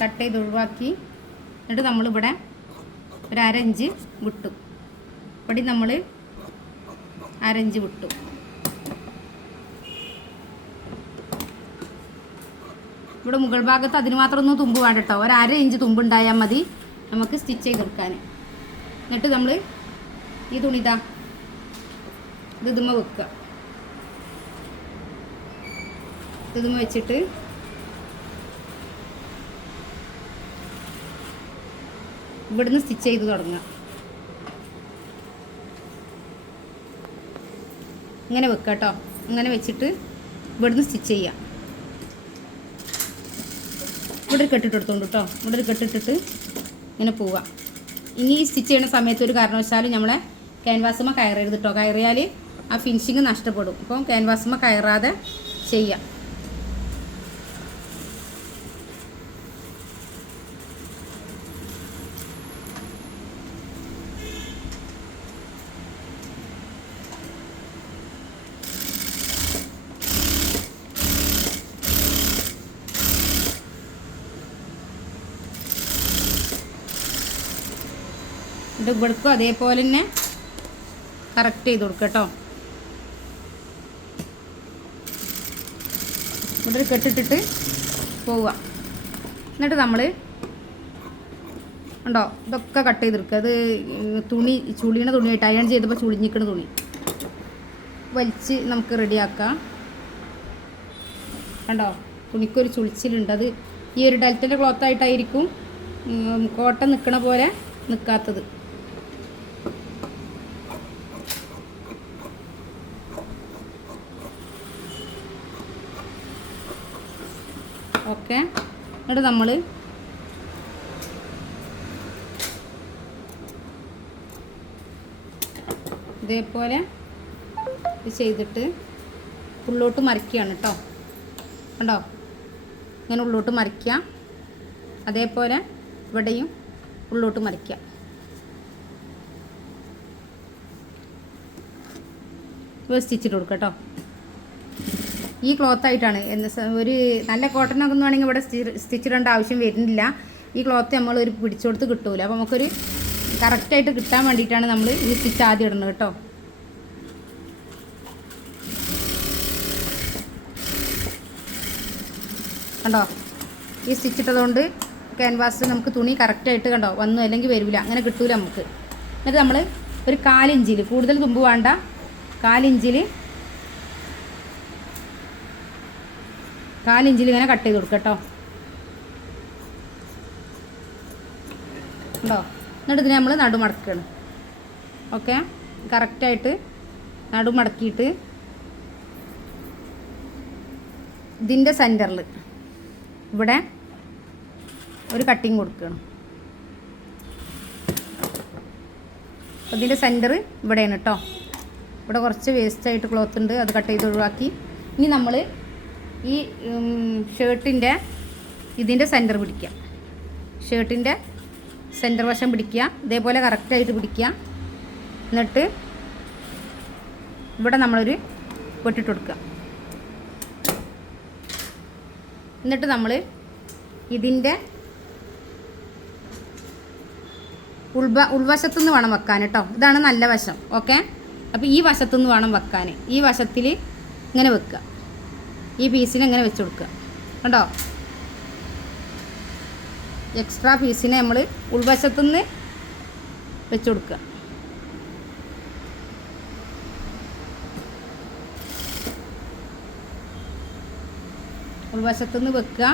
കട്ട് ചെയ്ത് ഒഴിവാക്കി. എന്നിട്ട് നമ്മളിവിടെ ഒരു 1/2 ഇഞ്ച് വിട്ടു. ഇവിടെ നമ്മൾ 1/2 ഇഞ്ച് വിട്ടു. ഇവിടെ മുകൾ ഭാഗത്ത് അതിന് മാത്രം ഒന്നും തുമ്പ് വേണ്ട കേട്ടോ. ഒരു 1/2 ഇഞ്ച് തുമ്പ് ഉണ്ടായാൽ മതി നമുക്ക് സ്റ്റിച്ച് ചെയ്തെടുക്കാൻ. എന്നിട്ട് നമ്മൾ ഈ തുണി ഇതുമ്മ വെക്കുക. ഇതുമ്മ വെച്ചിട്ട് ഇവിടുന്ന് സ്റ്റിച്ച് ചെയ്ത് തുടങ്ങുക. ഇങ്ങനെ വെക്കുക കേട്ടോ. ഇങ്ങനെ വെച്ചിട്ട് ഇവിടുന്ന് സ്റ്റിച്ച് ചെയ്യുക. ഇവിടെ ഒരു കെട്ടിട്ട് എടുത്തോണ്ട് കേട്ടോ. ഇവിടെ ഒരു കെട്ടിട്ടിട്ട് ഇങ്ങനെ പോവുക. ഇനി ഈ സ്റ്റിച്ച് ചെയ്യുന്ന സമയത്ത് ഒരു കാരണവശാലും നമ്മളെ ക്യാൻവാസുമ്മ കയറരുത് കേട്ടോ. കയറിയാൽ ആ ഫിനിഷിങ് നഷ്ടപ്പെടും. അപ്പം ക്യാൻവാസുമ്മ കയറാതെ ചെയ്യുക. ഇത് ഇവിടേക്കും അതേപോലെ തന്നെ കറക്റ്റ് ചെയ്ത് കൊടുക്കുക കേട്ടോ. ഇവിടെ ഒരു കെട്ടിട്ടിട്ട് പോവുക. എന്നിട്ട് നമ്മൾ ഉണ്ടോ ഇതൊക്കെ കട്ട് ചെയ്തെടുക്കുക. അത് തുണി ചുളിയണ തുണിയായിട്ട് അയൺ ചെയ്തപ്പോൾ ചുളിഞ്ഞിക്കണ തുണി വലിച്ച് നമുക്ക് റെഡിയാക്കാം. കണ്ടോ തുണിക്കൊരു ചുളിച്ചിലുണ്ട്. അത് ഈ ഒരു ഡെൽറ്റൻ്റെ ക്ലോത്തായിട്ടായിരിക്കും കോട്ടൺ നിൽക്കണ പോലെ നിൽക്കാത്തത്. ഓക്കെ. എന്നിട്ട് നമ്മൾ ഇതേപോലെ ഇത് ചെയ്തിട്ട് ഉള്ളോട്ട് മറിക്കുകയാണ് കേട്ടോ. കണ്ടോ ഇങ്ങനെ ഉള്ളോട്ട് മറിക്കുക. അതേപോലെ ഇവിടെയും ഉള്ളോട്ട് മറിക്കുക. ഇത് സ്റ്റിച്ചിട്ട് കൊടുക്കുക കേട്ടോ. ഈ ക്ലോത്തായിട്ടാണ് ഒരു നല്ല കോട്ടനൊക്കെ വേണമെങ്കിൽ ഇവിടെ സ്റ്റിച്ചിടേണ്ട ആവശ്യം വരുന്നില്ല. ഈ ക്ലോത്ത് നമ്മൾ ഒരു പിടിച്ചെടുത്ത് കിട്ടൂല. അപ്പോൾ നമുക്കൊരു കറക്റ്റായിട്ട് കിട്ടാൻ വേണ്ടിയിട്ടാണ് നമ്മൾ ഈ സ്റ്റിച്ച് ആദ്യം ഇടുന്നത് കേട്ടോ. കണ്ടോ ഈ സ്റ്റിച്ച് ഇട്ടതുകൊണ്ട് ക്യാൻവാസ് നമുക്ക് തുണി കറക്റ്റായിട്ട് കണ്ടോ വന്നു, അല്ലെങ്കിൽ വരില്ല, അങ്ങനെ കിട്ടൂല നമുക്ക്. എന്നിട്ട് നമ്മൾ ഒരു 1/4 ഇഞ്ചിൽ കൂടുതൽ തുമ്പ് വേണ്ട, 1/4 ഇഞ്ചിൽ ഇങ്ങനെ കട്ട് ചെയ്ത് കൊടുക്കുക കേട്ടോ. ഉണ്ടോ എന്നിട്ട് ഇതിന് നമ്മൾ നടുമടക്കുകയാണ്. ഓക്കെ കറക്റ്റായിട്ട് നടുമടക്കിയിട്ട് ഇതിൻ്റെ സെൻറ്ററിൽ ഇവിടെ ഒരു കട്ടിങ് കൊടുക്കണം. അപ്പോൾ ഇതിൻ്റെ സെൻറ്റർ ഇവിടെയാണ് കേട്ടോ. ഇവിടെ കുറച്ച് വേസ്റ്റായിട്ട് ക്ലോത്ത് ഉണ്ട്, അത് കട്ട് ചെയ്ത് ഒഴിവാക്കി. ഇനി നമ്മൾ ഈ ഷർട്ടിൻ്റെ ഇതിൻ്റെ സെൻറ്റർ പിടിക്കുക. ഷർട്ടിൻ്റെ സെൻറ്റർ വശം പിടിക്കുക. ഇതേപോലെ കറക്റ്റായിട്ട് പിടിക്കുക. എന്നിട്ട് ഇവിടെ നമ്മളൊരു വെട്ടിട്ട് കൊടുക്കുക. എന്നിട്ട് നമ്മൾ ഇതിൻ്റെ ഉൾവശത്തുനിന്ന് വേണം വെക്കാൻ കേട്ടോ. ഇതാണ് നല്ല വശം. ഓക്കെ അപ്പോൾ ഈ വശത്തുനിന്ന് വേണം വെക്കാൻ. ഈ വശത്തിൽ ഇങ്ങനെ വെക്കുക. ഈ പീസിനെ ഇങ്ങനെ വെച്ച് കൊടുക്കുക. കണ്ടോ എക്സ്ട്രാ പീസിനെ നമ്മൾ ഉൾവശത്തുനിന്ന് വെച്ച് കൊടുക്കുക. ഉൾവശത്തുനിന്ന് വെക്കുക.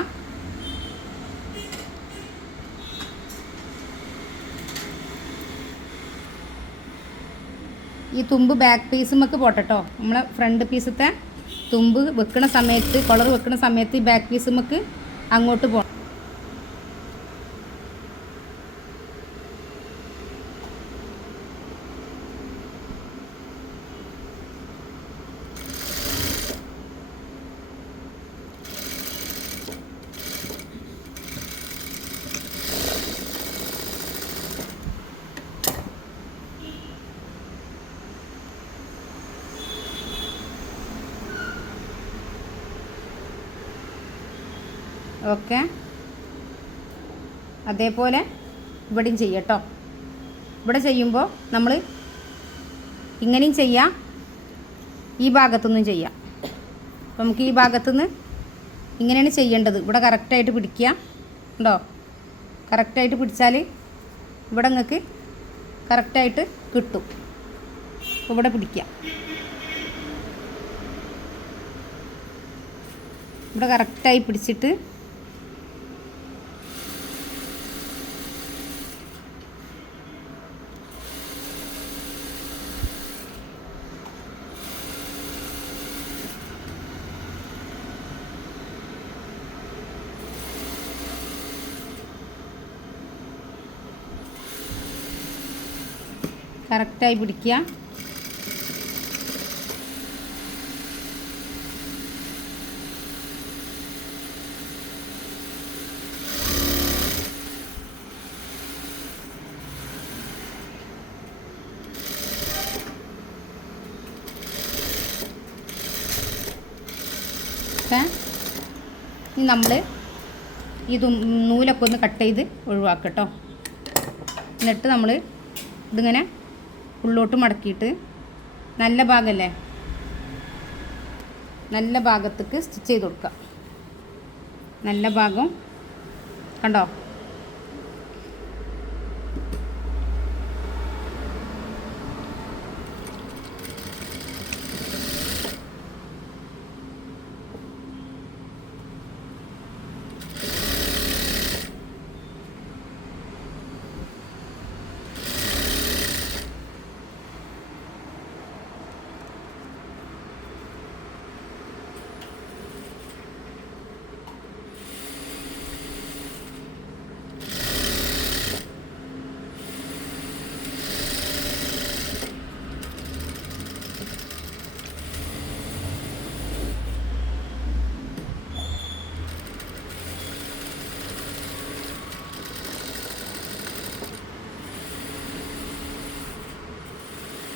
ഈ തുമ്പ് ബാക്ക് പീസുമൊക്കെ പോട്ടെട്ടോ. നമ്മളെ ഫ്രണ്ട് പീസത്തെ തുമ്പ് വെക്കണ സമയത്ത്, കളർ വെക്കണ സമയത്ത് ഈ ബാക്ക് പീസുമൊക്കെ അങ്ങോട്ട് പോകണം. ഓക്കെ അതേപോലെ ഇവിടെയും ചെയ്യട്ടോ. ഇവിടെ ചെയ്യുമ്പോൾ നമ്മൾ ഇങ്ങനെയും ചെയ്യാം, ഈ ഭാഗത്തുനിന്നും ചെയ്യാം. അപ്പം നമുക്ക് ഈ ഭാഗത്തുനിന്ന് ഇങ്ങനെയാണ് ചെയ്യേണ്ടത്. ഇവിടെ കറക്റ്റായിട്ട് പിടിക്കുക, ഉണ്ടോ? കറക്റ്റായിട്ട് പിടിച്ചാൽ ഇവിടെ നിങ്ങൾക്ക് കറക്റ്റായിട്ട് കിട്ടും. ഇവിടെ പിടിക്കുക, ഇവിടെ കറക്റ്റായി പിടിച്ചിട്ട് കറക്റ്റായി പിടിക്കുക. ഇനി നമ്മൾ ഇത് നൂലൊക്കെ ഒന്ന് കട്ട് ചെയ്ത് ഒഴിവാക്കുക കേട്ടോ. എന്നിട്ട് നമ്മൾ ഇതിങ്ങനെ ഉള്ളോട്ട് മടക്കിയിട്ട് നല്ല ഭാഗമല്ലേ, നല്ല ഭാഗത്തേക്ക് സ്റ്റിച്ച് ചെയ്ത് കൊടുക്കുക. നല്ല ഭാഗം കണ്ടോ?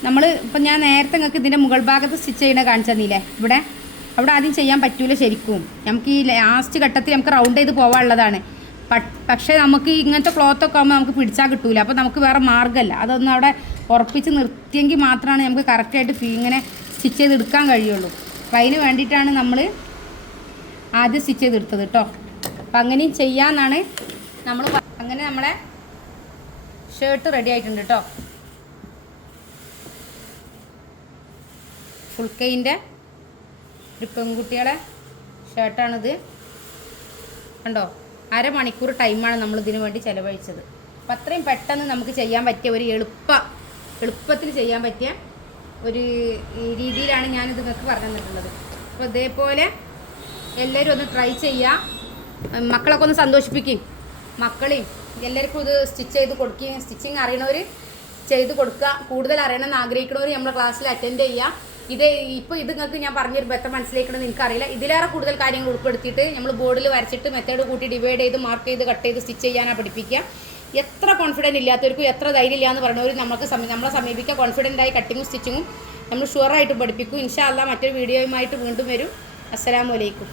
നമ്മൾ ഇപ്പം ഞാൻ നേരത്തെ നിങ്ങൾക്ക് ഇതിൻ്റെ മുകൾ ഭാഗത്ത് സ്റ്റിച്ച് ചെയ്യണ കാണിച്ചു തന്നില്ലേ, അവിടെ ആദ്യം ചെയ്യാൻ പറ്റൂല ശരിക്കും. നമുക്ക് ഈ ലാസ്റ്റ് ഘട്ടത്തിൽ നമുക്ക് റൗണ്ട് ചെയ്ത് പോകാനുള്ളതാണ്. പക്ഷേ നമുക്ക് ഇങ്ങനത്തെ ക്ലോത്തൊക്കെ ആകുമ്പോൾ നമുക്ക് പിടിച്ചാൽ കിട്ടൂല. അപ്പോൾ നമുക്ക് വേറെ മാർഗ്ഗമല്ല, അതൊന്നും അവിടെ ഉറപ്പിച്ച് നിർത്തിയെങ്കിൽ മാത്രമാണ് നമുക്ക് കറക്റ്റായിട്ട് ഇങ്ങനെ സ്റ്റിച്ച് ചെയ്ത് എടുക്കാൻ കഴിയുള്ളൂ. അപ്പോൾ അതിന് വേണ്ടിയിട്ടാണ് നമ്മൾ ആദ്യം സ്റ്റിച്ച് ചെയ്തെടുത്തത് കേട്ടോ. അപ്പം അങ്ങനെയും ചെയ്യാമെന്നാണ് നമ്മൾ. അങ്ങനെ നമ്മളെ ഷർട്ട് റെഡി ആയിട്ടുണ്ട് കേട്ടോ. ഫുൾ കൈൻ്റെ ഒരു പെൺകുട്ടികളെ ഷർട്ടാണിത് കണ്ടോ. അരമണിക്കൂർ ടൈമാണ് നമ്മളിതിനു വേണ്ടി ചിലവഴിച്ചത്. അപ്പം അത്രയും പെട്ടെന്ന് നമുക്ക് ചെയ്യാൻ പറ്റിയ ഒരു എളുപ്പത്തിൽ ചെയ്യാൻ പറ്റിയ ഒരു രീതിയിലാണ് ഞാനിത് നിങ്ങൾക്ക് പറഞ്ഞു തന്നിട്ടുള്ളത്. അപ്പോൾ ഇതേപോലെ എല്ലാവരും ഒന്ന് ട്രൈ ചെയ്യുക. മക്കളൊക്കെ ഒന്ന് സന്തോഷിപ്പിക്കും. മക്കളെയും എല്ലാവർക്കും ഇത് സ്റ്റിച്ച് ചെയ്ത് കൊടുക്കുകയും സ്റ്റിച്ചിങ് അറിയണവർ ചെയ്ത് കൊടുക്കുക. കൂടുതൽ അറിയണമെന്ന് ആഗ്രഹിക്കണവർ നമ്മുടെ ക്ലാസ്സിൽ അറ്റൻഡ് ചെയ്യുക. ഇത് നിങ്ങൾക്ക് ഞാൻ പറഞ്ഞൊരു ബെറ്റർ മനസ്സിലാക്കണമെന്ന് എനിക്കറിയില്ല. ഇതിലേറെ കൂടുതൽ കാര്യങ്ങൾ ഉൾപ്പെടുത്തിയിട്ട് നമ്മൾ ബോർഡിൽ വരച്ചിട്ട് മെത്തേഡ് കൂട്ടി ഡിവൈഡ് ചെയ്ത് മാർക്ക് ചെയ്ത് കട്ട് ചെയ്ത് സ്റ്റിച്ച് ചെയ്യാനാണ് പഠിപ്പിക്കുക. എത്ര കോൺഫിഡൻറ്റ് ഇല്ലാത്തവർക്കും എത്ര ധൈര്യം ഇല്ല എന്ന് പറഞ്ഞവർ നമ്മളെ സമീപിക്കുക. കോൺഫിഡൻ്റായി കട്ടിങ്ങും സ്റ്റിച്ചിങ്ങും നമ്മൾ ഷുവറായിട്ട് പഠിപ്പിക്കും. ഇൻഷാ അല്ലാഹ് മറ്റൊരു വീഡിയോയുമായിട്ട് വീണ്ടും വരും. അസ്സലാമു അലൈക്കും.